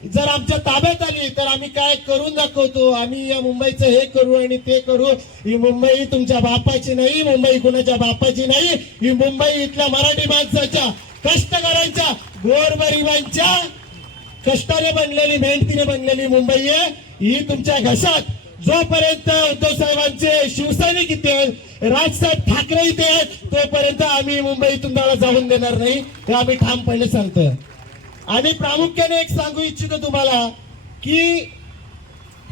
जर आमच्या ताब्यात आली तर आम्ही काय करून दाखवतो, आम्ही या मुंबईचं हे करू आणि ते करू. ही मुंबई तुमच्या बापाची नाही, मुंबई कुणाच्या बापाची नाही, ही मुंबई इथल्या मराठी माणसाच्या, कष्टकऱ्यांच्या, गोरगरिबांच्या कष्टाने बनलेली, मेहनतीने बनलेली मुंबई आहे. ही तुमच्या घशात जोपर्यंत उद्धव साहेबांचे शिवसैनिक इथे आहेत, राजसाहेब ठाकरे इथे आहेत, तोपर्यंत आम्ही मुंबई तुम्हाला जाऊन देणार नाही, हे आम्ही ठामपणे सांगतोय. आणि प्रामुख्याने एक सांगू इच्छितो तुम्हाला की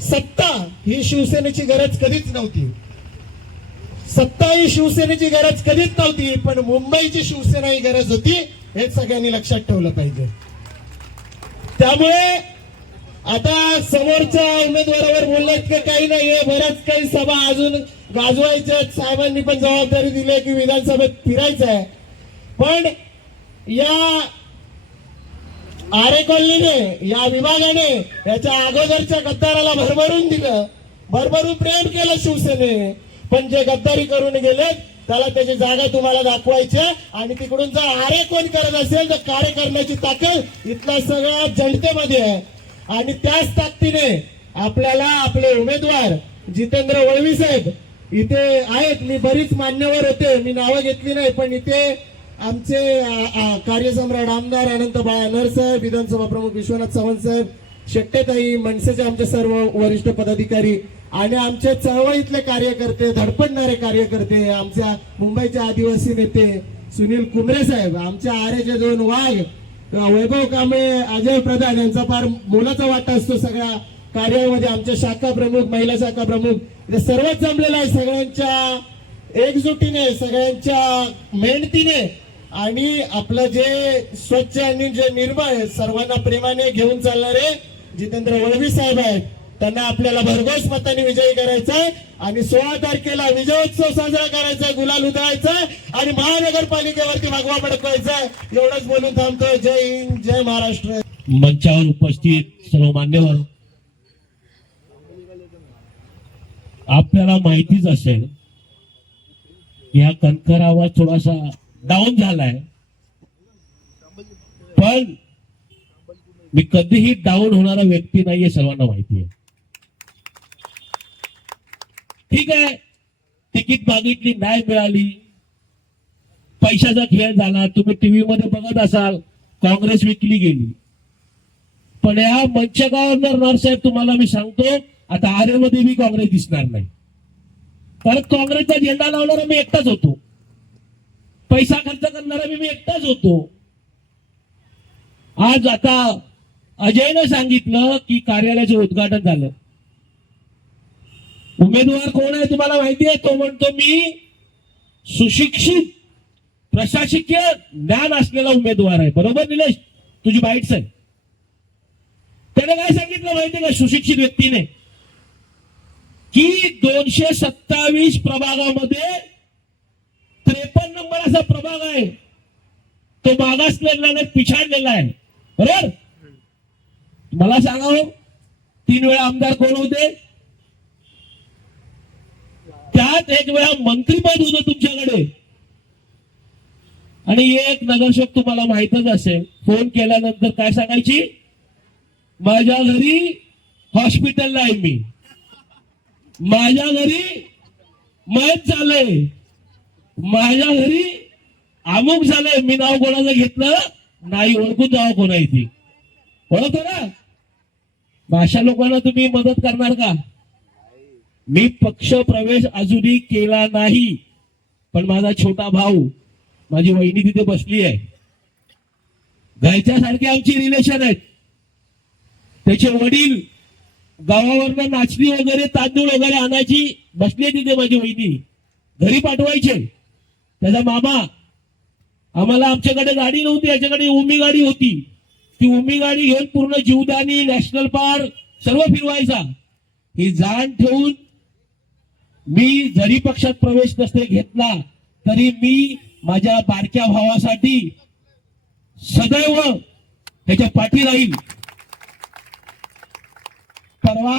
सत्ता ही शिवसेनेची गरज कधीच नव्हती, सत्ता ही शिवसेनेची गरज कधीच नव्हती, पण मुंबईची शिवसेना ही गरज होती, हे सगळ्यांनी लक्षात ठेवलं पाहिजे. त्यामुळे आता समोरच्या उमेदवारावर बोलण्यात काही नाहीये, बऱ्याच काही सभा अजून गाजवायच्या. साहेबांनी पण जबाबदारी दिली की विधानसभेत फिरायचं आहे, पण या आरे कॉलनीने, या विभागाने याच्या अगोदरच्या गद्दाराला भरभरून दिलं, भरभरून प्रेम केलं शिवसेनेने, पण जे गद्दारी करून गेले त्याला त्याची जागा तुम्हाला दाखवायची. आणि तिकडून जर आरे कोण करत असेल तर कार्य करण्याची ताकद इथल्या सगळ्या जनतेमध्ये आहे. आणि त्याच ताकदीने आपल्याला आपले उमेदवार जितेंद्र वळवी साहेब इथे आहेत. मी बरीच मान्यवर होते, मी नावं घेतली नाही, पण इथे आमचे कार्यसम्राट आमदार अनंत बाळा नरसाहेब, विधानसभा प्रमुख विश्वनाथ सावंत साहेब, शेट्टेताई, मनसेचे आमचे सर्व वरिष्ठ पदाधिकारी आणि आमचे चळवळीतले कार्यकर्ते, धडपडणारे कार्यकर्ते, आमच्या मुंबईचे आदिवासी नेते सुनील कुमरे साहेब, आमच्या आरेचे 2 वाघ, वैभव कांबळे, अजय प्रधान यांचा फार मोलाचा वाटा असतो सगळ्या कार्यामध्ये. आमचे शाखा प्रमुख, महिला शाखा प्रमुख, हे सर्वच जमलेलं आहे सगळ्यांच्या एकजुटीने, सगळ्यांच्या मेहनतीने. आणि आपलं जे स्वच्छ आणि जे निर्मळ सर्वांना प्रेमाने घेऊन चालणारे जितेंद्र वळवी साहेब आहेत, त्यांना आपल्याला भरघोस मताने विजयी करायचंय आणि 16 तारखेला विजयोत्सव साजरा करायचा, गुलाल उधळायचा आणि महानगरपालिकेवरती भगवा फडकवायचा. एवढंच बोलून थांबतोय. जय हिंद, जय महाराष्ट्र. मंचावर उपस्थित सर्व मान्यवर, आपल्याला माहितीच असेल या कणकर आवाज थोडासा डाऊन झालाय, पण मी कधीही डाऊन होणारा व्यक्ती नाहीये, सर्वांना माहिती आहे. ठीक आहे, तिकीट मागितली नाही मिळाली, पैशाचा खेळ झाला, तुम्ही टीव्ही मध्ये बघत असाल, काँग्रेस विकली गेली. पण या मंचकावर नरसाहेब तुम्हाला मी सांगतो, आता आरेमध्ये मी काँग्रेस दिसणार नाही, कारण काँग्रेसचा झेंडा लावणारा मी एकटाच होतो, पैसा खर्च करणारा मी एकटाच होतो. आज आता अजयने सांगितलं की कार्यालयाचं उद्घाटन झालं. उमेदवार कोण आहे तुम्हाला माहिती आहे? तो म्हणतो मी सुशिक्षित प्रशासकीय ज्ञान असलेला उमेदवार आहे. बरोबर निलेश, तुझी बाईट्स आहे. त्याने काय सांगितलं माहिती आहे का सुशिक्षित व्यक्तीने? की 227 प्रभागामध्ये 53 नंबर असा प्रभाग आहे, तो मागासलेला नाही, पिछाडलेला आहे. बरोबर, मला सांगावं 3 वेळा आमदार कोण होते? त्यात 1 वेळा मंत्रीपद होतं तुमच्याकडे. आणि एक नगरसेवक तुम्हाला माहितच असेल, फोन केल्यानंतर काय सांगायची? माझ्या घरी हॉस्पिटलला आहे, मी माझ्या घरी मयत झालंय, माझ्या घरी अमुक झालंय. मी नाव कोणाचं घेतलं नाही, ओळखून जावं कोण आहे ती. ओळखतो ना? अशा लोकांना तुम्ही मदत करणार का? मी पक्ष प्रवेश अजूनही केला नाही, पण माझा छोटा भाऊ, माझी वहिनी तिथे बसली आहे, घरच्यासारखे आमची रिलेशन आहेत. त्याचे वडील गावावरनं नाचणी वगैरे, तांदूळ वगैरे आणायची, बसली तिथे माझी वहिनी, घरी पाठवायचे. त्याचा मामा, आम्हाला आमच्याकडे गाडी नव्हती, याच्याकडे उमी गाडी होती, ती उमी गाडी घेऊन पूर्ण जीवदानी, नॅशनल पार्क सर्व फिरवायचा. ही जाण ठेवून मी जरी पक्षात प्रवेश नसते घेतला, तरी मी माझ्या बारक्या भावासाठी सदैव त्याच्या पाठी राहील. परवा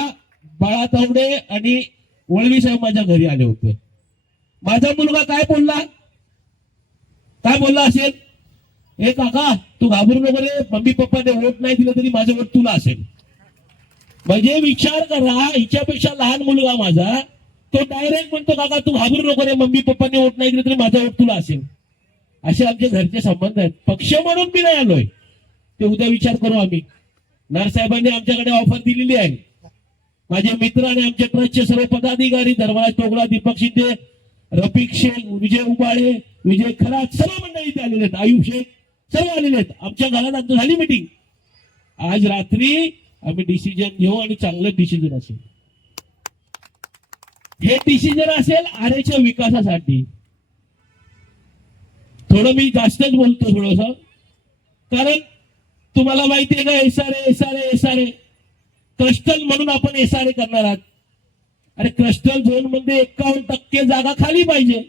बाळा तावडे आणि वळवी साहेब माझ्या घरी आले होते. माझा मुलगा काय बोलला असेल? हे काका, तू घाबरू नको रे, मम्मी पप्पाने वोट नाही दिलं तरी माझं वोट तुला असेल. म्हणजे विचार करा, हिच्यापेक्षा लहान मुलगा माझा, तो डायरेक्ट म्हणतो काका तू घाबरू नको रे, मम्मी पप्पाने वोट नाही दिलं तरी माझा वोट तुला असेल. असे आमचे घरचे संबंध आहेत. पक्ष म्हणून मी नाही आलोय, ते उद्या विचार करू आम्ही. नारसाहेबांनी आमच्याकडे ऑफर दिलेली आहे. माझे मित्र आणि आमच्या ट्रस्टचे सर्व पदाधिकारी, धर्मराज टोगला, दीपक शिंदे, रफिक शेख, विजय उबाळे, विजय खरात, सर्व मंडळी इथे आलेले आहेत, आयुब शेख सर्व आलेले आहेत. आमच्या घरात आमची झाली मिटिंग. आज रात्री आम्ही डिसिजन घेऊ आणि चांगलं डिसिजन असेल. हे डिसिजन असेल आरेच्या विकासासाठी. थोडं मी जास्तच बोलतो थोडस, कारण तुम्हाला माहितीये का एसआरए क्लस्टर म्हणून आपण एसआरए करणार आहात. अरे क्लस्टर झोन मध्ये 51% जागा खाली पाहिजे.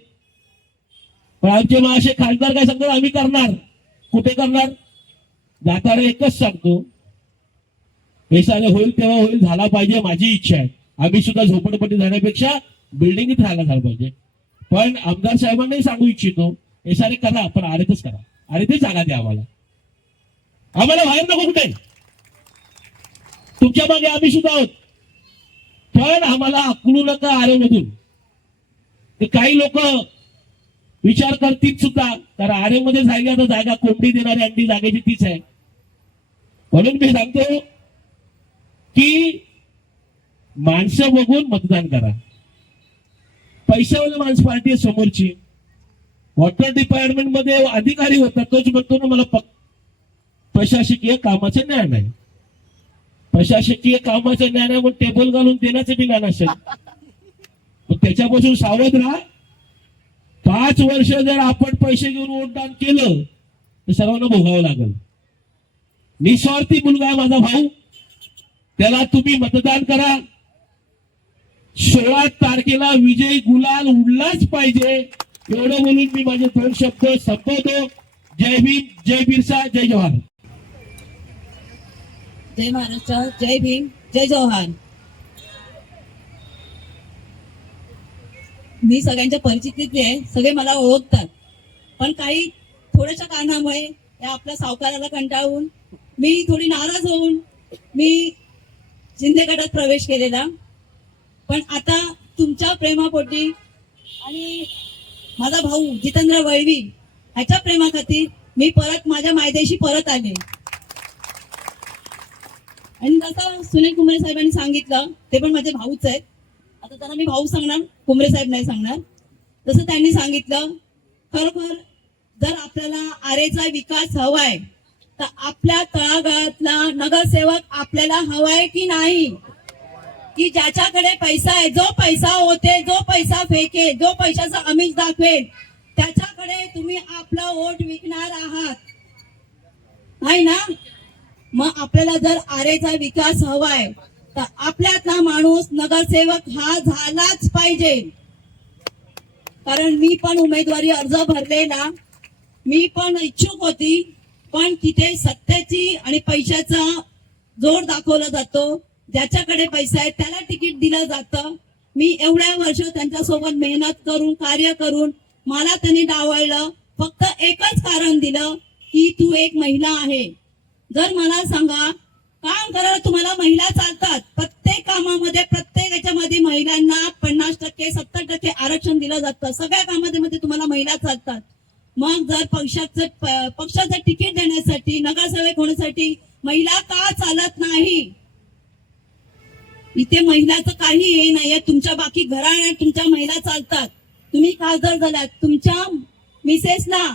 पण आमचे महाशय खासदार काय सांगतात? आम्ही करणार. कुठे करणार? दाताडे एकच सांगतो, एसआरए होईल तेव्हा होईल, झाला पाहिजे, माझी इच्छा आहे. आम्ही सुद्धा झोपडपट्टी जाण्यापेक्षा बिल्डिंगीत राहायला झालं पाहिजे. पण आमदार साहेबांनाही सांगू इच्छितो, एसआरए करा, पण आरेतच करा. आरेतच जागा द्या आम्हाला. आम्हाला बाहेर नको कुठे. तुमच्या मागे आम्ही सुद्धा आहोत, पण आम्हाला अकलू नका आरेमधून. काही लोक विचार करतील सुद्धा, कारण आरेमध्ये झाली आता जागा कोंबडी देणारी अंडी जागेची तीच आहे. म्हणून मी सांगतो की माणसं बघून मतदान करा. पैशावाला माणसं पार्टी आहे समोरची. वॉटर डिपार्टमेंट मध्ये अधिकारी होता, तोच म्हणतो ना मला प्रशासकीय कामाचं ज्ञान आहे. प्रशासकीय कामाचं ज्ञान आहे, मग टेबल घालून देण्याचं बी ज्ञान असेल. त्याच्यापासून सावध राहा. 5 वर्ष जर आपण पैसे घेऊन वोटदान केलं तर सर्वांना भोगावं लागेल. निस्वार्थी मुलगा आहे माझा भाऊ, त्याला तुम्ही मतदान करा. 16 तारखेला विजय गुलाल उडलाच पाहिजे एवढं बोलून मी माझे 2 शब्द संपवतो. जय भीम, जय बिरसा, जय जवाहर. जय महाराष्ट्र, जय भीम, जय जवाहर. मी सगळ्यांच्या परिचितीतली आहे, सगळे मला ओळखतात. पण काही थोड्याशा कारणामुळे या आपल्या सावकाराला कंटाळून मी थोडी नाराज होऊन मी शिंदे गटात प्रवेश केलेला. पण आता तुमच्या प्रेमापोटी आणि माझा भाऊ जितेंद्र वळवी ह्याच्या प्रेमाखातीर मी परत माझ्या मायदेशी परत आले. आणि जसं सुनील कुंभरे साहेबांनी सांगितलं, ते पण माझे भाऊच आहेत. आता त्यांना मी भाऊ सांगणार, कुंभरे साहेब नाही सांगणार. जसं त्यांनी सांगितलं, खरोखर जर आपल्याला आरेचा विकास हवाय तर आपल्या तळागाळातला नगरसेवक आपल्याला हवाय की नाही, की ज्याच्याकडे पैसा आहे, जो पैसा होते, जो पैसा फेके, जो पैशाचा आमिष दाखवेल त्याच्याकडे तुम्ही आपला वोट विकणार आहात, नाही ना? मग आपल्याला जर आरेचा विकास हवाय तर आपल्यातला माणूस नगरसेवक हा झालाच पाहिजे. कारण मी पण उमेदवारी अर्ज भरलेला, मी पण इच्छुक होती, पण तिथे सत्तेची आणि पैशाचा जोर दाखवला जातो. ज्याच्याकडे पैसा आहे त्याला तिकीट दिलं जातं. मी एवढ्या वर्ष त्यांच्यासोबत मेहनत करून, कार्य करून मला त्यांनी डावळलं. फक्त एकच कारण दिलं की तू एक महिला आहे. जर मला सांगा, काम करायला तुम्हाला महिला चालतात, प्रत्येक कामामध्ये, प्रत्येक याच्यामध्ये महिलांना 50%, 70% आरक्षण दिलं जातं. सगळ्या कामामध्ये तुम्हाला महिला चालतात. मग जर पक्षाचं तिकीट देण्यासाठी, नगरसेवक होण्यासाठी महिला का चालत नाही? इथे महिलाचं काही हे नाहीये. तुमच्या बाकी घराण्यात तुमच्या महिला चालतात. तुम्ही खासदार झालात, तुमच्या मिसेसला,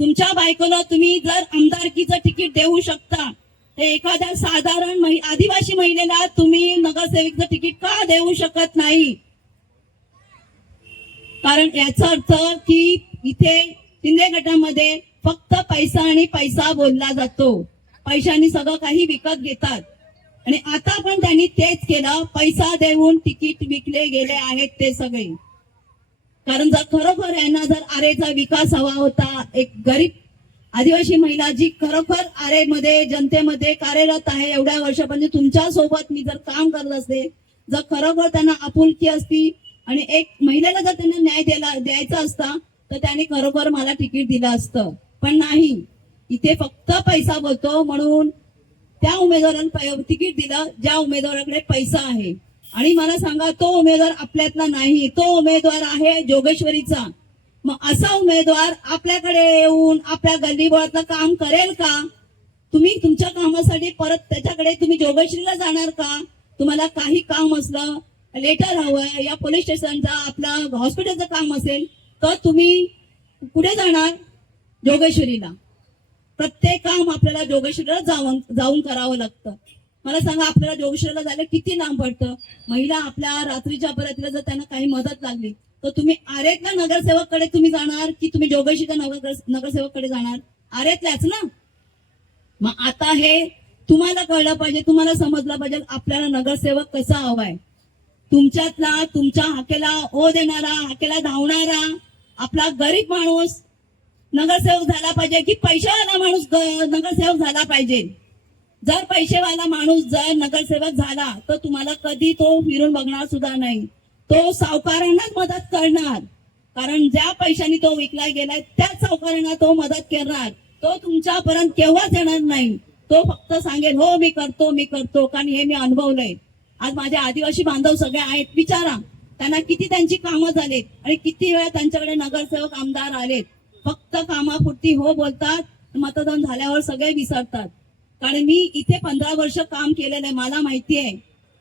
तुमच्या बायकोला तुम्ही जर आमदारकीचं तिकीट देऊ शकता, तर एखाद्या साधारण आदिवासी महिलेला तुम्ही नगरसेवकचं तिकीट का देऊ शकत नाही? कारण याचा अर्थ की इथे शिंदे गटामध्ये फक्त पैसा आणि पैसा बोलला जातो. पैशाने सगळं काही विकत घेतात. आणि आता पण त्यांनी तेच केलं, पैसा देऊन तिकीट विकले गेले आहेत ते सगळे. कारण जर खरोखर यांना जर आरेचा विकास हवा होता, एक गरीब आदिवासी महिला जी खरोखर आरेमध्ये, जनतेमध्ये कार्यरत आहे एवढ्या वर्षापासून, तुमच्या सोबत मी जर काम करत असते, जर खरोखर त्यांना आपुलकी असती आणि एक महिलेला जर त्यांना न्याय द्यायचा असता तर त्याने खरोखर मला तिकीट दिलं असतं. पण नाही, इथे फक्त पैसा बोलतो. म्हणून त्या उमेदवाराला तिकीट दिलं ज्या उमेदवाराकडे पैसा आहे. आणि मला सांगा, तो उमेदवार आपल्यातला नाही, तो उमेदवार आहे जोगेश्वरीचा. मग असा उमेदवार आपल्याकडे येऊन आपल्या गल्लीबोळातलं काम करेल का? तुम्ही तुमच्या कामासाठी परत त्याच्याकडे तुम्ही जोगेश्वरीला जाणार का? तुम्हाला काही काम असलं, लेटर हवंय, या पोलीस स्टेशनचा, आपला हॉस्पिटलचं काम असेल, तर तुम्ही कुठे जाणार? जोगेश्वरीला. प्रत्येक काम आपल्याला जोगेश्वरीला जाऊन करावं लागतं. मला सांगा, आपल्याला जोगेश्वरीला जायला किती लांब पडतं? महिला आपल्या रात्रीच्या परतीला जर त्यांना काही मदत लागली तर तुम्ही आरेतल्या नगरसेवककडे तुम्ही जाणार की तुम्ही जोगेश्वरीच्या नगरसेवककडे जाणार? आरेतल्याच ना. मग आता हे तुम्हाला कळलं पाहिजे, तुम्हाला समजलं पाहिजे आपल्याला नगरसेवक कसा हवाय. तुमच्यातला, तुमच्या हाकेला ओ देणारा, हाकेला धावणारा आपला गरीब माणूस नगरसेवक झाला पाहिजे की पैशावाला माणूस नगरसेवक झाला पाहिजे? जर पैसेवाला माणूस जर नगरसेवक झाला तर तुम्हाला कधी तो फिरून बघणार सुद्धा नाही. तो सावकारांनाच मदत करणार. कारण ज्या पैशाने तो विकला गेलाय त्याच सावकारांना तो मदत करणार. तो तुमच्यापर्यंत केव्हाच येणार नाही. तो फक्त सांगेल हो मी करतो, मी करतो. कारण हे मी अनुभवलंय. आज माझे आदिवासी बांधव सगळे आहेत, विचारा त्यांना किती त्यांची कामं झालीत आणि किती वेळा त्यांच्याकडे नगरसेवक, आमदार आलेत. फक्त कामापुरती हो बोलतात, मतदान झाल्यावर सगळे विसरतात. कारण मी इथे 15 वर्ष काम केलेलं आहे, मला माहिती आहे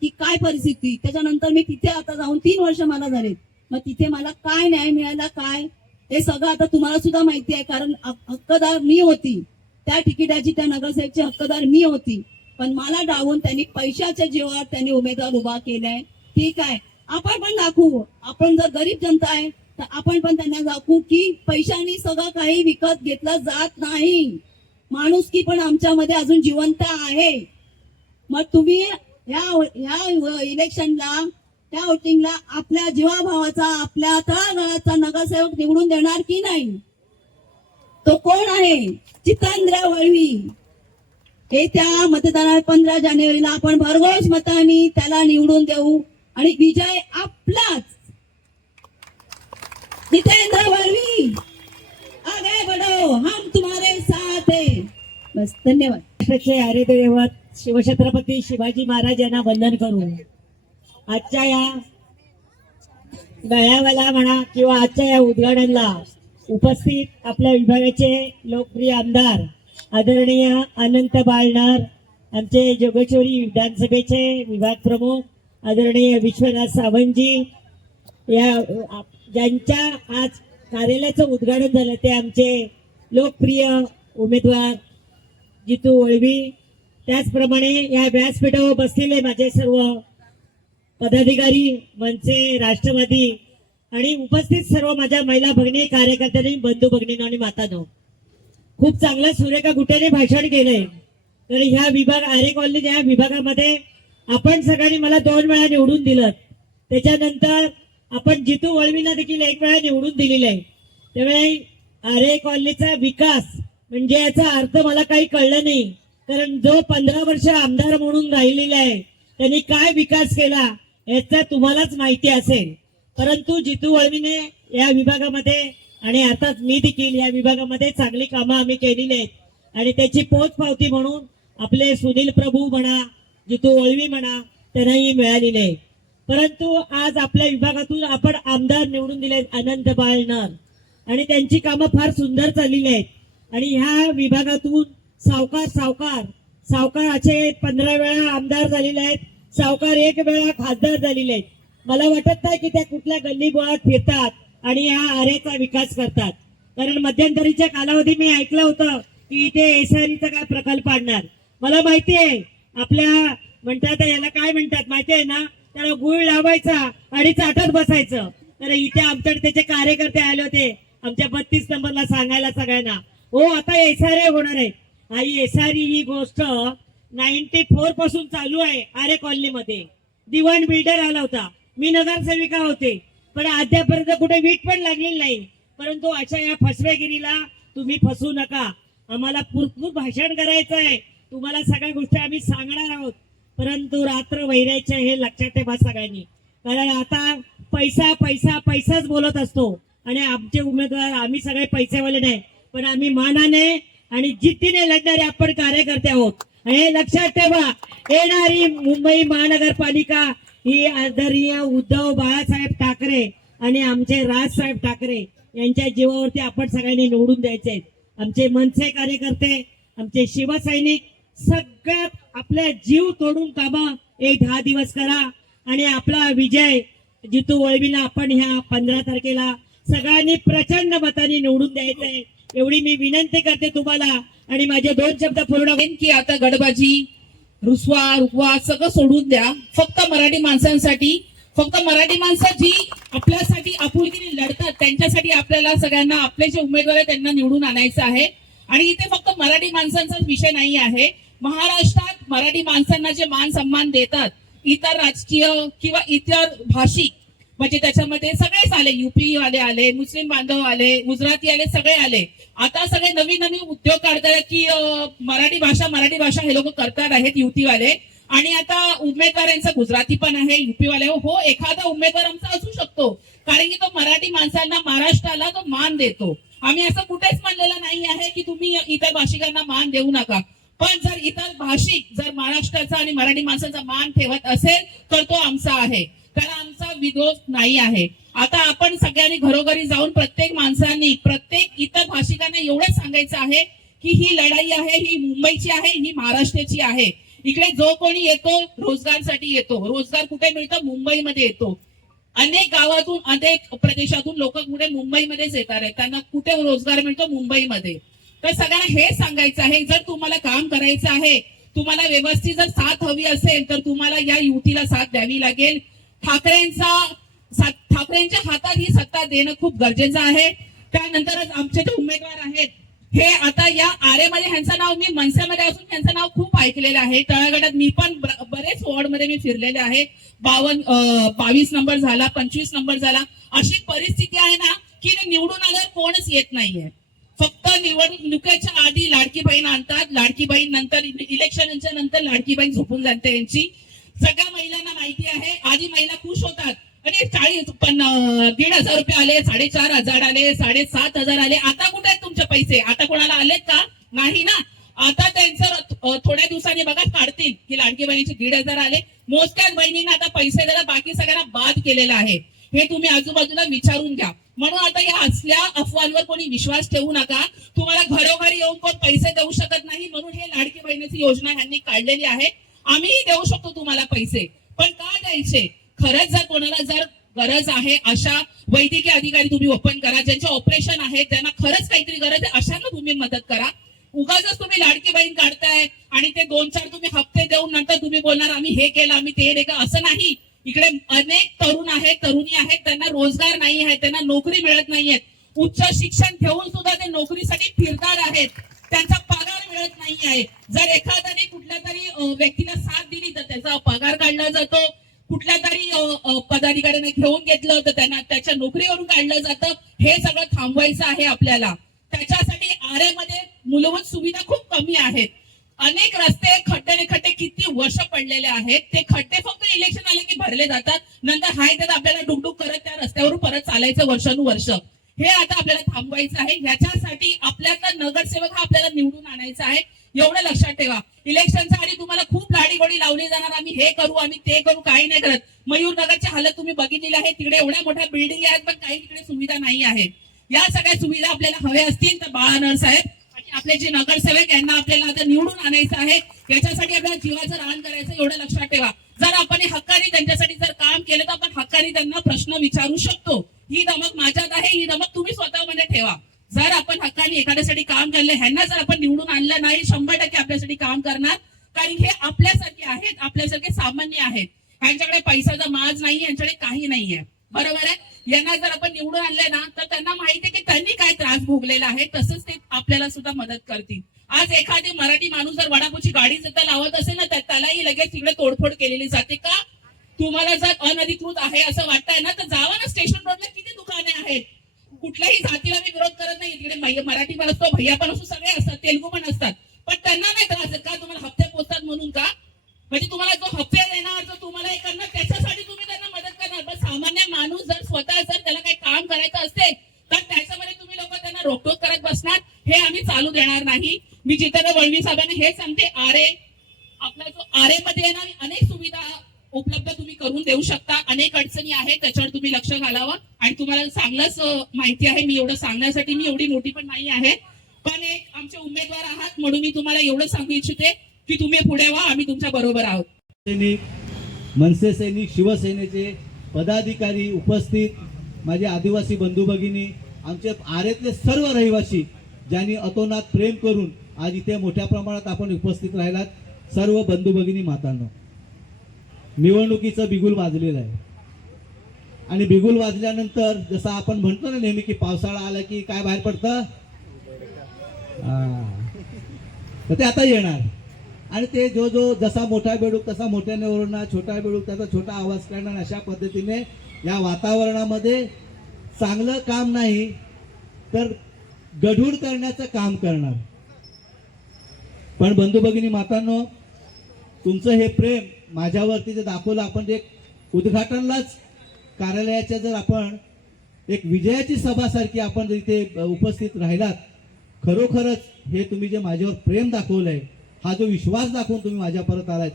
की काय परिस्थिती. त्याच्यानंतर मी तिथे आता जाऊन 3 वर्ष मला झाले. मग तिथे मला काय न्याय मिळाला, काय हे सगळं आता तुम्हाला सुद्धा माहिती आहे. कारण हक्कदार मी होती, त्या तिकिटाची, त्या नगरसेवकची हक्कदार मी होती. पण मला डावून त्यांनी पैशाच्या जीवावर त्यांनी उमेदवार उभा केलाय. ठीक आहे, आपण पण दाखवू. आपण जर गरीब जनता आहे तर आपण पण त्यांना दाखवू की पैशाने सगळं काही विकत घेतलं जात नाही. माणुसकी पण आमच्यामध्ये अजून जिवंत आहे. मग तुम्ही ह्या इलेक्शनला, त्या वोटिंगला आपल्या जीवाभावाचा, आपल्या तळागाळाचा नगरसेवक निवडून देणार की नाही? तो कोण आहे? जितेंद्र वळवी. हे त्या मतदानात 15 जानेवारीला आपण भरघोस मतांनी त्याला निवडून देऊ आणि विजय आपलाच. जितेंद्र वळवी, आगे बढ़ो, हम तुम्हारे साथ हैं. बस, धन्यवाद. महाराष्ट्राचे आराध्य शिवछत्रपती शिवाजी महाराज यांना वंदन करू. आजच्या या मेळाव्याला म्हणा किंवा आजच्या या उद्घाटनाला उपस्थित आपल्या विभागाचे लोकप्रिय आमदार आदरणीय अनंत बाळणार, आमचे जोगेश्वरी विधानसभेचे विभाग प्रमुख आदरणीय विश्वनाथ सावंतजी, या ज्यांच्या आज कार्यालयाचं उद्घाटन झालं ते आमचे लोकप्रिय उमेदवार जितू वळवी. त्याचप्रमाणे या व्यासपीठावर बसलेले माझे सर्व पदाधिकारी, मनसे, राष्ट्रवादी आणि उपस्थित सर्व माझ्या महिला भगिनी, कार्यकर्त्यांनी, बंधू भगिनींनो आणि मातांनो, खूप चांगलं सुरेखा गुट्याने भाषण केलंय. तर ह्या विभाग आरे कॉलनी या विभागामध्ये आपण सगळ्यांनी मला 2 वेळा निवडून दिलं. त्याच्यानंतर आपण जितू वळवीला देखील 1 वेळा निवडून दिलेलं आहे. त्यामुळे आरे कॉलनीचा विकास म्हणजे याचा अर्थ मला काही कळलं नाही. कारण जो 15 वर्ष आमदार म्हणून राहिलेला आहे त्यांनी काय विकास केला याचा तुम्हालाच माहिती असेल. परंतु जितू वळवीने या विभागामध्ये आणि अर्थात मी देखील या विभागामध्ये चांगली कामं आम्ही केलेली आहेत आणि त्याची पोचपावती म्हणून आपले सुनील प्रभू म्हणा, जितू वळवी म्हणा, त्यांनाही मिळालेली आहे. परंतु आज आपल्या विभागातून आपण आमदार निवडून दिले अनंत बाळणार आणि त्यांची कामं फार सुंदर चाललेली आहेत. आणि ह्या विभागातून सावकार सावकार सावकार असे 15 वेळा आमदार झालेले आहेत, सावकार 1 वेळा खासदार झालेले आहेत. मला वाटत नाही की त्या कुठल्या गल्ली बोळात फिरतात आणि ह्या आरेचा विकास करतात. कारण मध्यंतरीच्या कालावधी मी ऐकलं होतं की इथे एसआरईचा काय प्रकल्प आणणार. मला माहिती आहे आपल्या म्हणतात याला काय म्हणतात माहिती आहे ना, त्याला गुळ लावायचा आणि चाटत बसायचं. तर इथे आमच्याकडे त्याचे कार्यकर्ते आले होते आमच्या 32 नंबरला सांगायला सगळ्यांना, हो आता एसआरए होणार आहे. आई एसआरई ही गोष्ट 94 पासून चालू आहे आरे कॉलनीमध्ये. दिवाण बिल्डर आला होता, मी नगरसेविका होते, पण अद्यापर्यंत कुठे वीट पण लागलेली नाही. परंतु अशा या फसवेगिरीला तुम्ही फसू नका. आम्हाला पुरपूर भाषण करायचं आहे, तुम्हाला सगळ्या गोष्टी आम्ही सांगणार आहोत. परंतु रात्र वैरायचे हे लक्षात ठेवा सगळ्यांनी. कारण आता पैसा पैसा पैसाच बोलत असतो आणि आमचे उमेदवार आम्ही सगळे पैसेवाले नाही, पण आम्ही मानाने आणि जिद्दीने लढणारे आपण कार्यकर्ते आहोत. हे लक्षात ठेवा. येणारी मुंबई महानगरपालिका ही आदरणीय उद्धव बाळासाहेब ठाकरे आणि आमचे राजसाहेब ठाकरे यांच्या जीवावरती आपण सगळ्यांनी निवडून द्यायचे आहेत. आमचे मनसे कार्यकर्ते, आमचे शिवसैनिक सगळ्यात आपल्या जीव तोडून कामा 10 दिवस करा आणि आपला विजय जितू वळवीला आपण ह्या 15 तारखेला सगळ्यांनी प्रचंड मताने निवडून द्यायचं आहे. एवढी मी विनंती करते तुम्हाला. आणि माझे 2 शब्द पूर्ण की आता गडबाजी, रुसवा सगळं सोडून द्या. फक्त मराठी माणसांसाठी, फक्त मराठी माणसं जी आपल्यासाठी आपुलकीने लढतात त्यांच्यासाठी आपल्याला सगळ्यांना आपले जे उमेदवार आहेत त्यांना निवडून आणायचं आहे. आणि इथे फक्त मराठी माणसांचाच विषय नाही आहे. महाराष्ट्रात मराठी माणसांना जे मान सन्मान देतात इतर राजकीय किंवा इतर भाषिक म्हणजे त्याच्यामध्ये सगळेच आले, युपी वाले आले, मुस्लिम बांधव आले, गुजराती आले, सगळे आले. आता सगळे नवीन नवीन उद्योग काढतात की मराठी भाषा हे लोक करतात आहेत युतीवाले. आणि आता उमेदवारांचा गुजराती पण आहे, युपीवाले. हो, एखादा उमेदवार आमचा असू शकतो कारण की तो मराठी माणसांना, महाराष्ट्राला तो मान देतो. आम्ही असं कुठेच म्हणलेलं नाही आहे की तुम्ही इतर भाषिकांना मान देऊ नका. पण जर इतर भाषिक जर महाराष्ट्राचा आणि मराठी माणसांचा मान ठेवत असेल तर तो आमचा आहे, कारण आमचा विरोध नाही आहे. आता आपण सगळ्यांनी घरोघरी जाऊन प्रत्येक माणसांनी, प्रत्येक इतर भाषिकांना एवढंच सांगायचं आहे की ही लढाई आहे, ही मुंबईची आहे, ही महाराष्ट्राची आहे. इकडे जो कोणी येतो रोजगारसाठी येतो. रोजगार कुठे मिळतो? मुंबईमध्ये येतो. अनेक गावातून, अनेक प्रदेशातून लोक कुठे मुंबईमध्येच येतात आहेत. त्यांना कुठे रोजगार मिळतो? मुंबईमध्ये. तर सगळ्यांना हे सांगायचं आहे, जर तुम्हाला काम करायचं आहे, तुम्हाला व्यवस्थित जर साथ हवी असेल तर तुम्हाला या युतीला साथ द्यावी लागेल. ठाकरेंच्या हातात ही सत्ता देणं खूप गरजेचं आहे. त्यानंतरच आमचे जे उमेदवार आहेत हे आता या आरेमध्ये ह्यांचं नाव मी मनसेमध्ये असून ह्यांचं नाव खूप ऐकलेलं आहे. तळागटात मी पण बरेच वॉर्डमध्ये मी फिरलेले आहे. 22 नंबर झाला, 25 नंबर झाला. अशी परिस्थिती आहे ना की ते निवडून आल्यावर कोणच येत नाहीये. फक्त निवडणुकीच्या आधी लाडकी बहीण आणतात, लाडकी बहीण नंतर इलेक्शनच्या नंतर लाडकी बहीण झोपून जाते यांची. सगळ्या महिलांना माहिती आहे. आधी महिला खुश होतात आणि 1,500 रुपये आले, 4,500 आले, 7,500 आले. आता कुठे आहेत तुमचे पैसे? आता कोणाला आलेत का? नाही ना. आता त्यांचं थोड्या दिवसांनी बघा काढतील की लाडकी बहिणीचे 1,500 आले. मोजक्याच बहिणींना आता पैसे द्यायला, बाकी सगळ्यांना बाद केलेला आहे. हे तुम्ही आजूबाजूला विचारून घ्या. म्हणून आता या असल्या अफवांवर कोणी विश्वास ठेवू नका. तुम्हाला घरोघरी येऊन कोण पैसे देऊ शकत नाही, म्हणून हे लाडकी बहिणीची योजना ह्यांनी काढलेली आहे. आम्हीही देऊ शकतो तुम्हाला पैसे, पण का द्यायचे? खरंच जर कोणाला जर गरज आहे अशा वैद्यकीय अधिकारी तुम्ही ओपन करा. ज्यांचे ऑपरेशन आहे, त्यांना खरंच काहीतरी गरज आहे, अशांना तुम्ही मदत करा. उगाच तुम्ही लाडकी बहीण काढताय आणि ते 2-4 तुम्ही हप्ते देऊन नंतर तुम्ही बोलणार आम्ही हे केलं, आम्ही ते केलं. असं नाही. इकडे अनेक तरुण आहेत, तरुणी आहेत, त्यांना रोजगार नाही आहे, त्यांना नोकरी मिळत नाहीये. उच्च शिक्षण ठेवून सुद्धा ते नोकरीसाठी फिरणार आहेत. त्यांचा पगार मिळत नाही आहे. जर एखाद्याने कुठल्या तरी व्यक्तीला साथ दिली तर त्याचा पगार काढला जातो. कुठल्या तरी पदाधिकाऱ्याने घेऊन घेतलं तर त्यांना त्याच्या नोकरीवरून काढलं जातं. हे सगळं थांबवायचं आहे आपल्याला. त्याच्यासाठी आरेमध्ये मूलभूत सुविधा खूप कमी आहेत. अनेक रस्ते खड्डे किती वर्ष पडलेले आहेत. ते खड्डे फक्त इलेक्शन आले की भरले जातात. नंतर हाय त्यात आपल्याला डुकडुक करत त्या रस्त्यावरून परत चालायचं वर्षानुवर्ष. हे आता आपल्याला थांबवायचं आहे. ह्याच्यासाठी आपल्याला नगरसेवक हा आपल्याला निवडून आणायचा आहे. एवढं लक्षात ठेवा. इलेक्शनच्या आधी तुम्हाला खूप लाडीगोडी लावली जाणार, आम्ही हे करू, आम्ही ते करू. काही नाही करत. मयूरनगरची हालत तुम्ही बघितलेली आहे. तिकडे एवढ्या मोठ्या बिल्डिंग आहेत, पण काही तिकडे सुविधा नाही आहेत. या सगळ्या सुविधा आपल्याला हव्या असतील तर बाळानर साहेब आणि आपले जे नगरसेवक यांना आपल्याला आता निवडून आणायचं आहे. याच्यासाठी आपल्याला जीवाचं रान करायचं, एवढं लक्षात ठेवा. जर आपण हक्काने त्यांच्यासाठी जर काम केलं तर आपण हक्काने त्यांना प्रश्न विचारू शकतो. ही दमक माझ्यात आहे, ही दमक तुम्ही स्वतःमध्ये ठेवा. जर आपण हक्काने एखाद्यासाठी काम केलं, ह्यांना जर आपण निवडून आणलं नाही, 100% आपल्यासाठी काम करणार. कारण हे आपल्यासारखे आहेत, आपल्यासारखे सामान्य आहेत. ह्यांच्याकडे पैशाचा माज नाही, यांच्याकडे काही नाहीये. बरोबर आहे. यांना जर आपण निवडून आणले ना तर त्यांना माहिती आहे की त्यांनी काय त्रास भोगलेला आहे. तसंच ते आपल्याला सुद्धा मदत करतील. आज एखादी मराठी माणूस जर वडापावची गाडी सुद्धा लावत असेल ना तर त्यालाही लगेच तिकडे तोडफोड केलेली जाते. का? तुम्हाला जर अनधिकृत आहे असं वाटतंय ना तर जावा ना. स्टेशन रोडला किती दुकाने आहेत. कुठल्याही जातीला मी विरोध करत नाही. तिकडे मराठी पण असतो, भैया पण असतो, सगळे असतात, तेलुगू पण असतात. पण त्यांना नाही त्रास का? तुम्हाला हप्ते पोचतात म्हणून का? म्हणजे तुम्हाला जो हप्ते देणार, जो तुम्हाला हे करणार, त्याच्यासाठी तुम्ही त्यांना मदत करणार. पण सामान्य माणूस जर स्वतः जर त्याला काही काम करायचं असेल तर त्याच्यामध्ये तुम्ही लोक त्यांना रोकटोक करत बसणार. हे आम्ही चालू देणार नाही. मी जितेंद्र वळवी साहेबांना हे सांगते, आपला जो आरेमध्ये ना अनेक सुविधा उपलब्ध तुम्ही करून देऊ शकता. अनेक अडचणी आहेत, त्याच्यावर तुम्ही लक्ष घालावं. आणि तुम्हाला चांगलंच माहिती आहे. मी एवढं सांगण्यासाठी मी एवढी मोठी पण नाही आहे, पण एक आमचे उमेदवार आहात म्हणून मी तुम्हाला एवढं सांगू इच्छिते की तुम्ही पुढे व्हा, आम्ही तुमच्या बरोबर आहोत. सैनिक, मनसे सैनिक, शिवसेनेचे पदाधिकारी उपस्थित, माझे आदिवासी बंधू भगिनी, आमचे आरेतले सर्व रहिवासी ज्यांनी अतोनात प्रेम करून आज इथे मोठ्या प्रमाणात आपण उपस्थित राहिलात, सर्व बंधू भगिनी, मातांनो, निवडणुकीचं बिगुल वाजलेलं आहे. आणि बिगुल वाजल्यानंतर जसं आपण म्हणतो ना नेहमी की पावसाळा आला की काय बाहेर पडतं, तर ते आता येणार. आणि ते जो जसा मोठा बेडूक तसा मोठ्याने ओरडणार, छोटा बेडूक त्याचा छोटा आवाज करणार. अशा पद्धतीने या वातावरणामध्ये चांगलं काम नाही तर गढूळ करण्याचं काम करणार. पण बंधू भगिनी, मातांनो, तुमचं हे प्रेम माझ्यावरती जे दाखवलं, आपण जे उद्घाटनलाच कार्यालयाच्या जर आपण एक विजयाची सभासारखी आपण जर इथे उपस्थित राहिलात, खरोखरच हे तुम्ही जे माझ्यावर प्रेम दाखवलंय, हा जो विश्वास दाखवून तुम्ही माझ्या परत आलात,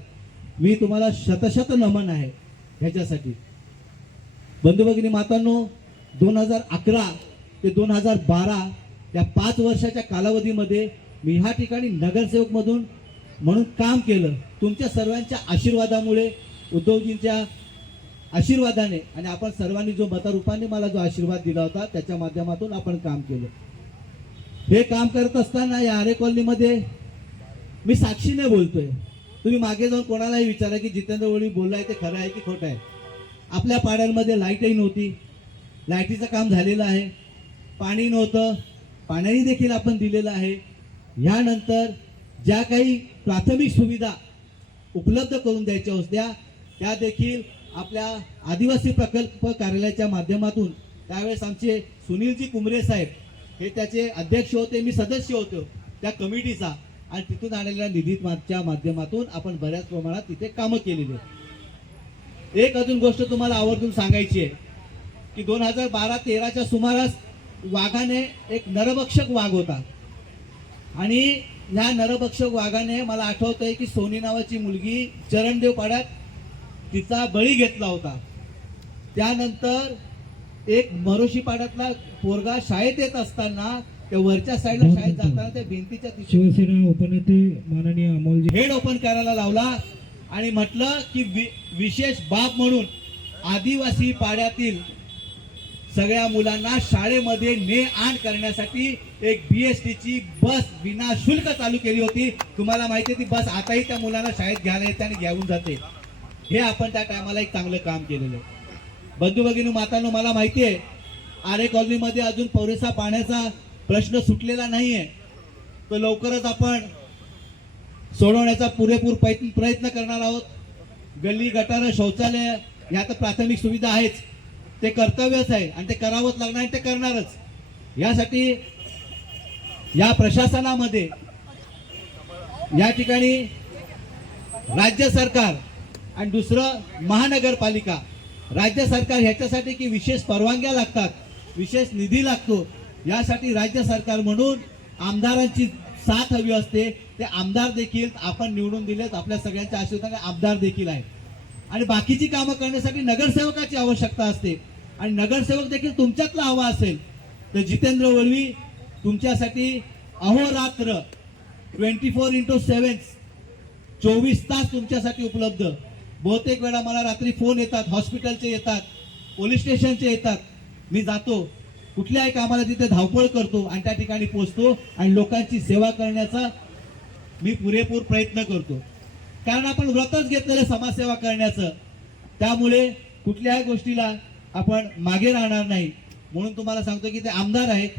मी तुम्हाला शतशत नमन आहे ह्याच्यासाठी. बंधू भगिनी, मातांनो, 2011 ते 2012 या 5 वर्षाच्या कालावधीमध्ये मी ह्या ठिकाणी नगरसेवक म्हणून काम केलं. तुमच्या सर्वांच्या आशीर्वादामुळे, उद्धवजींच्या आशीर्वादाने आणि आपण सर्वांनी जो मतरूपाने मला जो आशीर्वाद दिला होता त्याच्या माध्यमातून आपण काम केलं. हे काम करत असताना या आरे कॉलनीमध्ये मी साक्षीने बोलतोय. तुम्ही मागे जाऊन कोणालाही विचारा की जितेंद्र वळवी बोललाय ते खरं आहे की खोटं आहे. आपल्या पाड्यांमध्ये लाईटही नव्हती, लाईटीचं काम झालेलं आहे. पाणी नव्हतं, पाण्याने देखील आपण दिलेलं आहे. यानंतर ज्या काही प्राथमिक सुविधा उपलब्ध करून द्यायच्या होत्या त्या देखील आपल्या आदिवासी प्रकल्प कार्यालयाच्या माध्यमातून त्यावेळेस आमचे सुनीलजी कुमरे साहेब हे त्याचे अध्यक्ष होते, मी सदस्य होतो त्या कमिटीचा, आणि तिथून आलेल्या निधीच्या माध्यमातून आपण बऱ्याच प्रमाणात तिथे कामं केलेली आहेत. एक अजून गोष्ट तुम्हाला आवर्जून सांगायची आहे की 2012-13च्या सुमारास वाघाने एक नरभक्षक वाघ होता आणि ह्या नरभक्षक वाघाने मला आठवतंय की सोनी नावाची मुलगी चरणदेव पाड्यात तिचा बळी घेतला होता. त्यानंतर एक मरोशी पाड्यातला पोरगा शाळेत येत असताना त्या वरच्या साईडला शाळेत जाताना त्या भिंतीच्या शिवसेना उपनेते माननीय अमोलजी हेड ओपन करायला लावला आणि म्हटलं की विशेष बाब म्हणून आदिवासी पाड्यातील सगळ्या मुलांना शाळेमध्ये ने आण करण्यासाठी एक BSTची बस विनाशुल्क चालू केली होती. तुम्हाला माहिती आहे ती बस आताही त्या मुलांना शाळेत घ्यायला येते आणि घेऊन जाते. हे आपण त्या टायमाला एक चांगलं काम केलेलं आहे. बंधू भगिनी मातांनो, मला माहिती आहे आरे कॉलनीमध्ये अजून पुरेसा पाण्याचा प्रश्न सुटलेला नाहीये, तो लवकरच आपण सोडवण्याचा पुरेपूर प्रयत्न करणार आहोत. गल्ली गटार शौचालय ह्या तर प्राथमिक सुविधा आहेच, ते कर्तव्यच आहे आणि ते करावंच लागणार आणि ते करणारच. यासाठी या प्रशासनामध्ये या ठिकाणी राज्य सरकार आणि दुसरं महानगरपालिका, राज्य सरकार ह्याच्यासाठी की विशेष परवानग्या लागतात, विशेष निधी लागतो, यासाठी राज्य सरकार म्हणून आमदारांची साथ हवी असते. ते आमदार देखील आपण निवडून दिलेत, आपल्या सगळ्यांच्या आशीर्वादाने आमदार देखील आहेत आणि बाकीची कामं करण्यासाठी नगरसेवकाची आवश्यकता असते आणि नगरसेवक देखील तुमच्यातला हवा असेल तर जितेंद्र वळवी तुमच्यासाठी अहोरात्र 24x7 24 तास तुमच्यासाठी उपलब्ध. बहुतेक वेळा मला रात्री फोन येतात, हॉस्पिटलचे येतात, पोलीस स्टेशनचे येतात, मी जातो कुठल्याही कामाला तिथे धावपळ करतो आणि त्या ठिकाणी पोहोचतो आणि लोकांची सेवा करण्याचा मी पुरेपूर प्रयत्न करतो. कारण आपण व्रतच घेतलेलं समाजसेवा करण्याचं, त्यामुळे कुठल्याही गोष्टीला आपण मागे राहणार नाही. म्हणून तुम्हाला सांगतो की ते आमदार आहेत,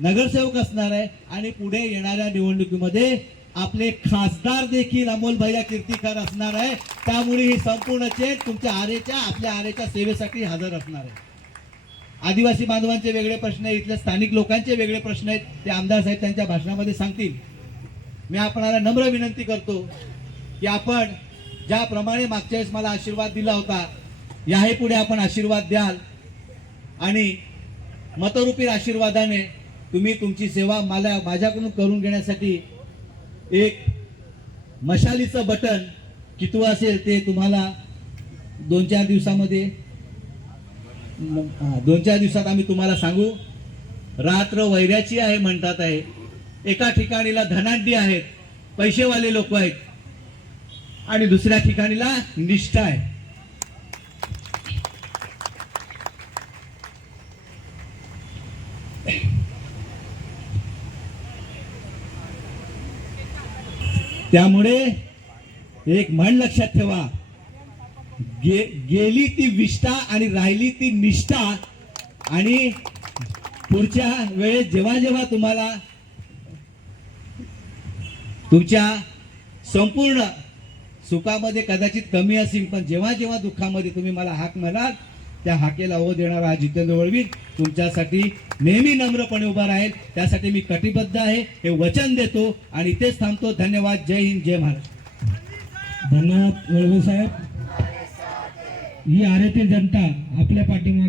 नगरसेवक असणार आहे आणि पुढे येणाऱ्या निवडणुकीमध्ये आपले खासदार देखील अमोल भैया कीर्तिकर असणार आहे. त्यामुळे ही संपूर्ण चेन तुमच्या आपल्या आरेच्या सेवेसाठी हजर असणार आहे. आदिवासी बांधवांचे वेगळे प्रश्न आहेत, इथल्या स्थानिक लोकांचे वेगळे प्रश्न आहेत, ते आमदार साहेब त्यांच्या भाषणामध्ये सांगतील. मी आपणाला नम्र विनंती करतो की आपण ज्याप्रमाणे मागच्या वेळेस मला आशीर्वाद दिला होता, याही पुढे आपण आशीर्वाद द्याल आणि मतरूपी आशीर्वादाने तुम्ही तुमची सेवा माझ्याकडून करून घेण्यासाठी एक मशालीचं बटन कितवं असेल ते तुम्हाला 2-4 दिवसामध्ये 2-4 दिवसात आम्ही तुम्हाला सांगू. रात्र वैऱ्याची आहे म्हणतात आहे, एका ठिकाणीला धनाढ्य आहेत, पैसेवाले लोक आहेत आणि दुसऱ्या ठिकाणीला निष्ठा आहे. त्यामुळे एक म्हण लक्षात ठेवा, गेली ती विष्ठा आणि राहिली ती निष्ठा. आणि पुढच्या वेळेस जेव्हा जेव्हा तुम्हाला तुमच्या संपूर्ण सुखामध्ये कदाचित कमी असेल, पण जेव्हा जेव्हा दुःखामध्ये तुम्ही मला हाक म्हणाल, त्या हाकेला हो देणारा हा जितेंद्र वळवी तुमच्यासाठी नेहमी नम्रपणे उभा राहील. त्यासाठी मी कटिबद्ध आहे, हे वचन देतो आणि इथेच थांबतो. धन्यवाद. जय हिंद, जय महाराष्ट्र. धन्यवाद वळवे साहेब. ही आरेतील जनता आपल्या पाठीमागे